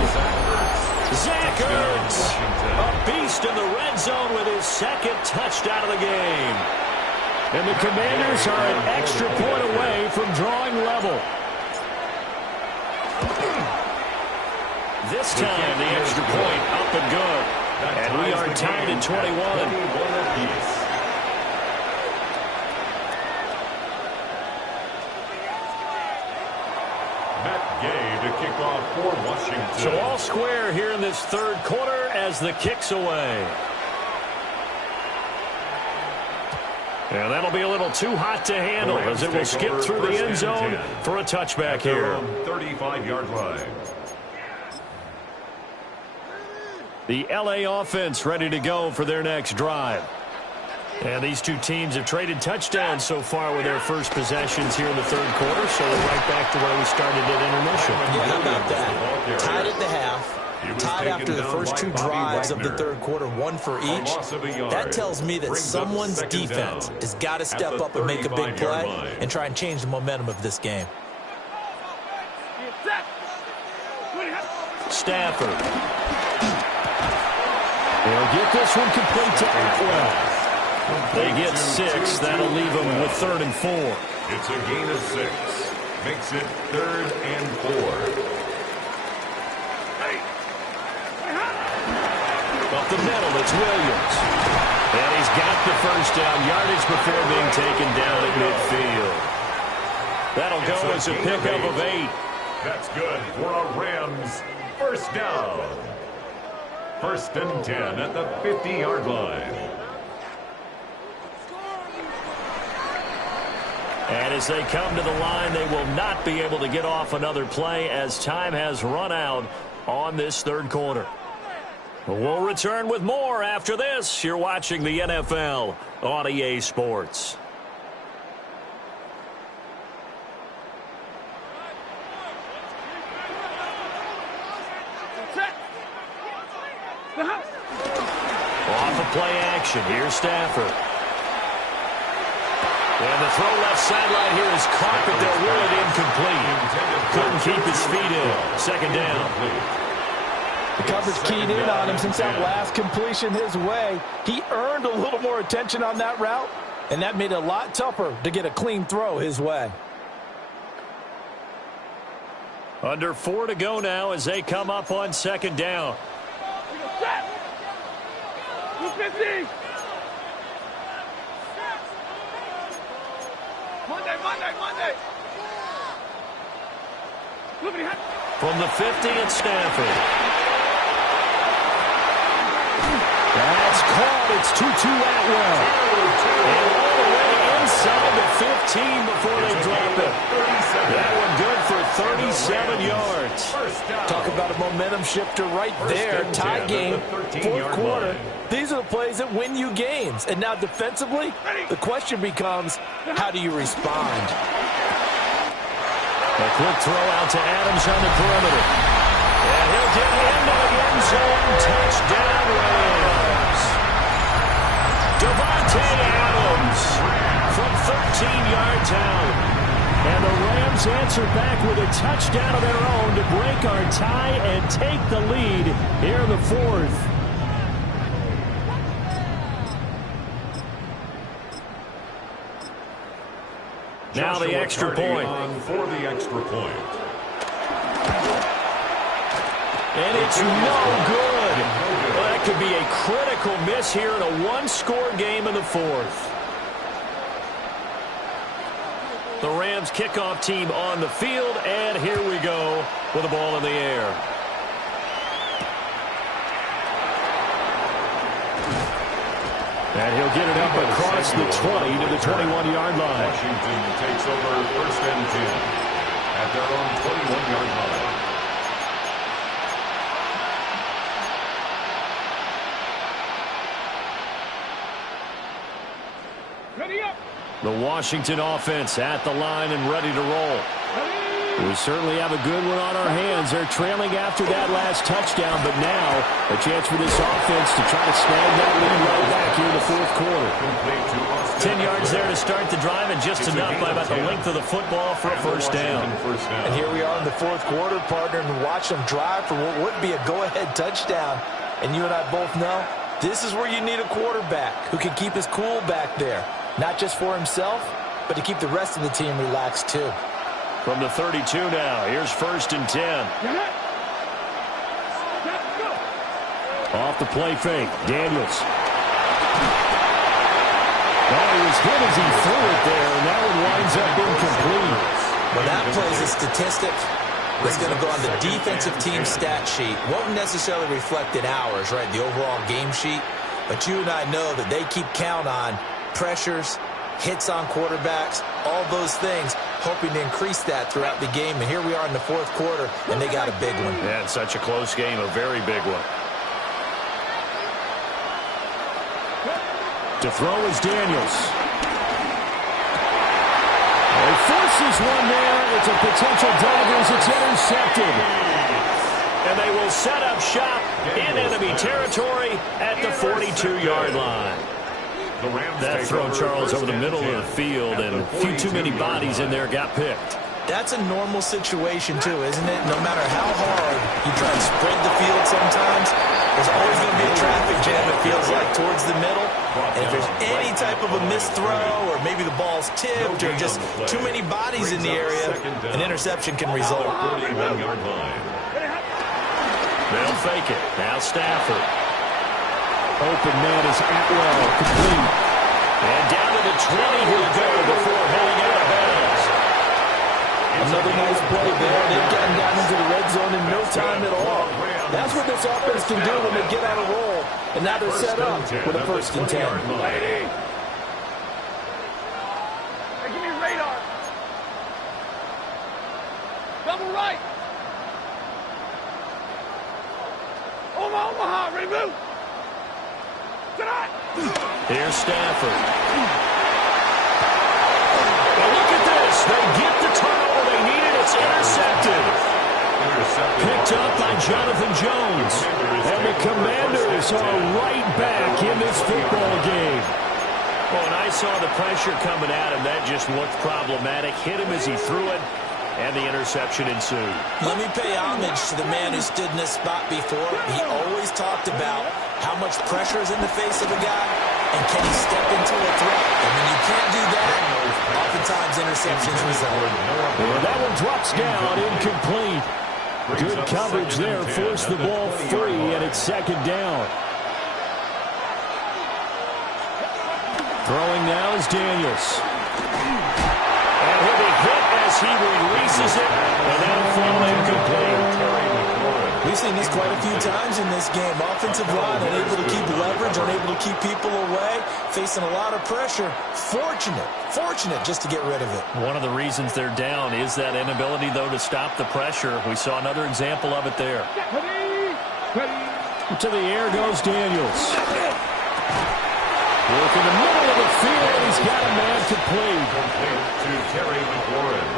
Zach Ertz, a beast in the red zone with his 2nd touchdown of the game. And the Commanders are an extra point away from drawing level. This time the extra point up and good. And we are tied at 21. Matt Gay to kick off for Washington. So all square here in this third quarter as the kick's away. And that'll be a little too hot to handle as it will skip through the end zone for a touchback here. 35-yard line. The LA offense ready to go for their next drive. And these two teams have traded touchdowns so far with their first possessions here in the third quarter, so we're right back to where we started at intermission. Yeah, how about that? Tied at the half, tied after the first 2 drives of the third quarter, 1 for each. That tells me that someone's defense has got to step up and make a big play and try and change the momentum of this game. Stafford. They'll get this one complete to Atwell. They get 6. That'll leave them with 3rd and 4. It's a gain of 6. Makes it 3rd and 4. Up the middle, it's Williams. And he's got the first down yardage before being taken down at midfield. That'll go as a pickup of 8. That's good for a Rams first down. 1st and 10 at the 50-yard line. And as they come to the line, they will not be able to get off another play as time has run out on this third quarter. We'll return with more after this. You're watching the NFL on EA Sports. Off of play action, here's Stafford. And the throw left sideline here is caught, but they'll rule it incomplete. Couldn't keep his feet in. Second down. The coverage keyed in on him since that last completion his way. He earned a little more attention on that route, and that made it a lot tougher to get a clean throw his way. Under 4 to go now as they come up on second down. Monday. From the 50, it's Stafford. That's caught. It's 2-2 Atwell. And all the way inside the 15 before they drop it. That one good for 37 yards. Talk about a momentum shifter right there. Tie game, fourth quarter. These are the plays that win you games. And now defensively, the question becomes, how do you respond? A quick throw out to Adams on the perimeter. And he'll get into the end zone. Touchdown, Rams. Davante Adams from 13 yards out. And the Rams answer back with a touchdown of their own to break our tie and take the lead here in the fourth. Now the extra point. For the extra point. And it's no good. Well, that could be a critical miss here in a one-score game in the fourth. The Rams kickoff team on the field, and here we go with the ball in the air. And he'll get it up across the 20 to the 21-yard line. Washington takes over first and 10 at their own 21-yard line. Ready up. The Washington offense at the line and ready to roll. We certainly have a good one on our hands. They're trailing after that last touchdown, but now a chance for this offense to try to snag that lead right back here in the fourth quarter. 10 yards there to start the drive, and just enough by about the length of the football for a first down. And here we are in the fourth quarter, partner, and watch them drive for what would be a go-ahead touchdown. And you and I both know this is where you need a quarterback who can keep his cool back there, not just for himself, but to keep the rest of the team relaxed too. From the 32 now, here's first and 10. Off the play fake, Daniels. Oh, he was hit as he threw it there, and that one winds up incomplete. Well, that plays a statistic that's going to go on the defensive team stat sheet. Won't necessarily reflect in ours, right, the overall game sheet. But you and I know that they keep count on pressures, hits on quarterbacks, all those things, hoping to increase that throughout the game. And here we are in the fourth quarter, and they got a big one. Yeah, it's such a close game, a very big one. To throw is Daniels. He forces one there. It's a potential dagger as it's intercepted. And they will set up shop in enemy territory at the 42-yard line. That throw, Charles, over the middle of the field, and a few too many bodies in there got picked. That's a normal situation, too, isn't it? No matter how hard you try to spread the field sometimes, there's always going to be a traffic jam, it feels like, towards the middle. And if there's any type of a missed throw, or maybe the ball's tipped, or just too many bodies in the area, an interception can result. They'll fake it. Now Stafford. Open man is Atwell, complete. And down to the 20 he'll go before heading out of bounds. Another nice play there. They've gotten down into the red zone in no time at all. That's what this offense can do when they get on a roll. And now they're set up with a first and 10. Hey, give me radar. Double right. Omaha, ready move. Here's Stafford. Well, look at this. They get the turnover they needed. It's intercepted. Picked up by Jonathan Jones. And the Commanders are right back in this football game. Well, and I guy saw the pressure coming at him. That just looked problematic. Hit him as he threw it, and the interception ensued. Let me pay homage to the man who stood in this spot before. He always talked about how much pressure is in the face of a guy, and can he step into a threat. And when you can't do that, oftentimes interceptions result. Well, that one drops down, incomplete. Good coverage there, forced the ball free, and it's second down. Throwing now is Daniels. And he'll be hit as he releases it, and that'll fall incomplete. We've seen this quite a few times in this game. Offensive line unable to keep leverage, unable to keep people away, facing a lot of pressure. Fortunate just to get rid of it. One of the reasons they're down is that inability, though, to stop the pressure. We saw another example of it there. To the air goes Daniels. Work in the middle of the field, and he's got a man complete. To Terry McLaurin.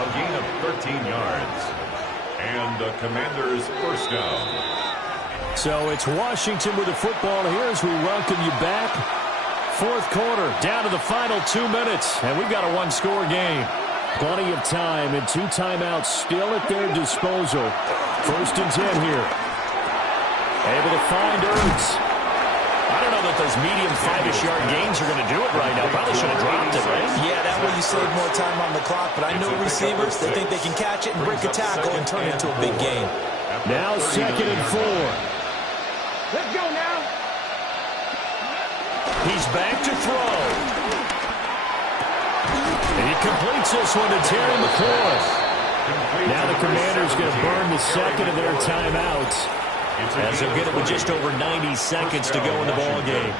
A gain of 13 yards. And the Commanders' first down. So it's Washington with the football here as we welcome you back. Fourth quarter, down to the final 2 minutes, and we've got a one-score game. Plenty of time and 2 timeouts still at their disposal. First and 10 here. Able to find Ertz. I don't know that those medium 5-ish yard gains are going to do it right now. Probably should have dropped it, right? Yeah, that way you save more time on the clock. But I know receivers, they think they can catch it and break a tackle and turn it into a big game. Now second and 4. Let's go now. He's back to throw. And he completes this one to Terry McLaurin. Now the Commanders going to burn the second of their timeouts, as they'll get it with just over 90 seconds to go in the ball game.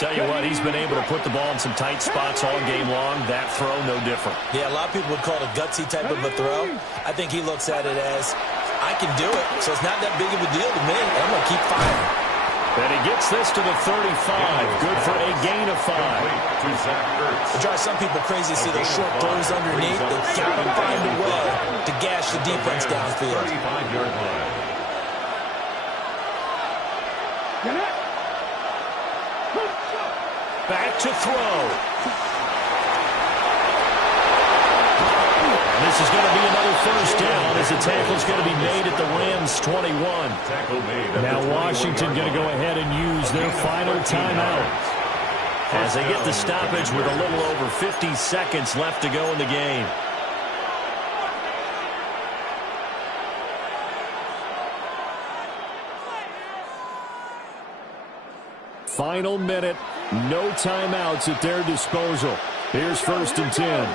Tell you what, he's been able to put the ball in some tight spots all game long. That throw, no different. Yeah, a lot of people would call it a gutsy type of a throw. I think he looks at it as, I can do it, so it's not that big of a deal to me. I'm going to keep firing. And he gets this to the 35. Good for a gain of 5. It drives some people crazy to see those short throws underneath. They've got to find a way to gash the defense downfield. 35-yard line. Back to throw. And this is going to be another first down as the tackle's going to be made at the Rams' 21. Now Washington going to go ahead and use their final timeout as they get the stoppage with a little over 50 seconds left to go in the game. Final minute, no timeouts at their disposal. Here's first and 10.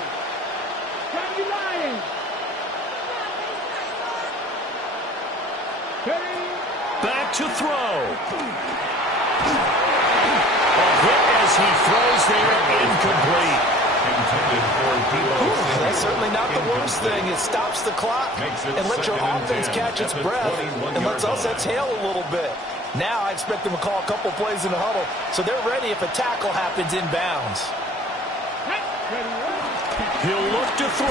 Back to throw. A hit as he throws there, incomplete. That's certainly not the worst thing. It stops the clock and lets your offense catch its breath and lets us exhale a little bit. Now I expect them to call a couple plays in the huddle, so they're ready if a tackle happens inbounds. He'll look to throw.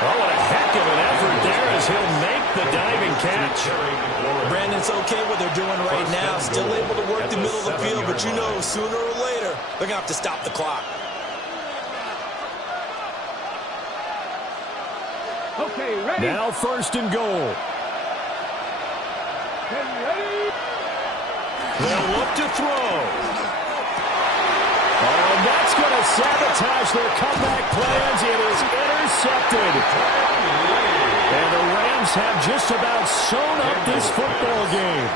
Oh, what a heck of an effort there as he'll make the diving catch. Brandon, it's okay what they're doing right now. Still able to work the middle of the field, but you know sooner or later they're going to have to stop the clock. Okay, ready? Now first and goal. They'll look to throw. Oh, and that's going to sabotage their comeback plans. It is intercepted. And the Rams have just about sewn up this football game.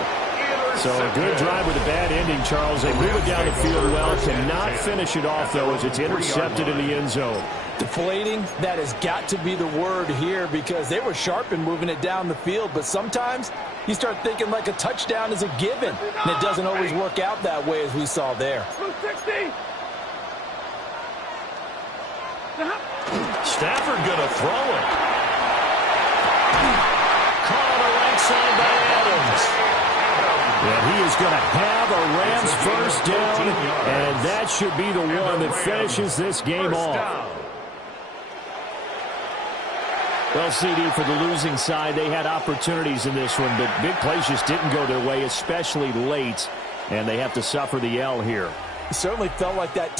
So a good drive with a bad ending, Charles. They move it down the field well. Cannot finish it off, though, as it's intercepted in the end zone. Deflating, that has got to be the word here because they were sharp in moving it down the field, but sometimes you start thinking like a touchdown is a given, and it doesn't always work out that way as we saw there. Stafford going to throw it. Caught on the right side by Adams. And he is going to have a Rams first down, and that should be the one that finishes this game off. Well, CD, for the losing side, they had opportunities in this one, but big plays just didn't go their way, especially late. and they have to suffer the L here. It certainly felt like that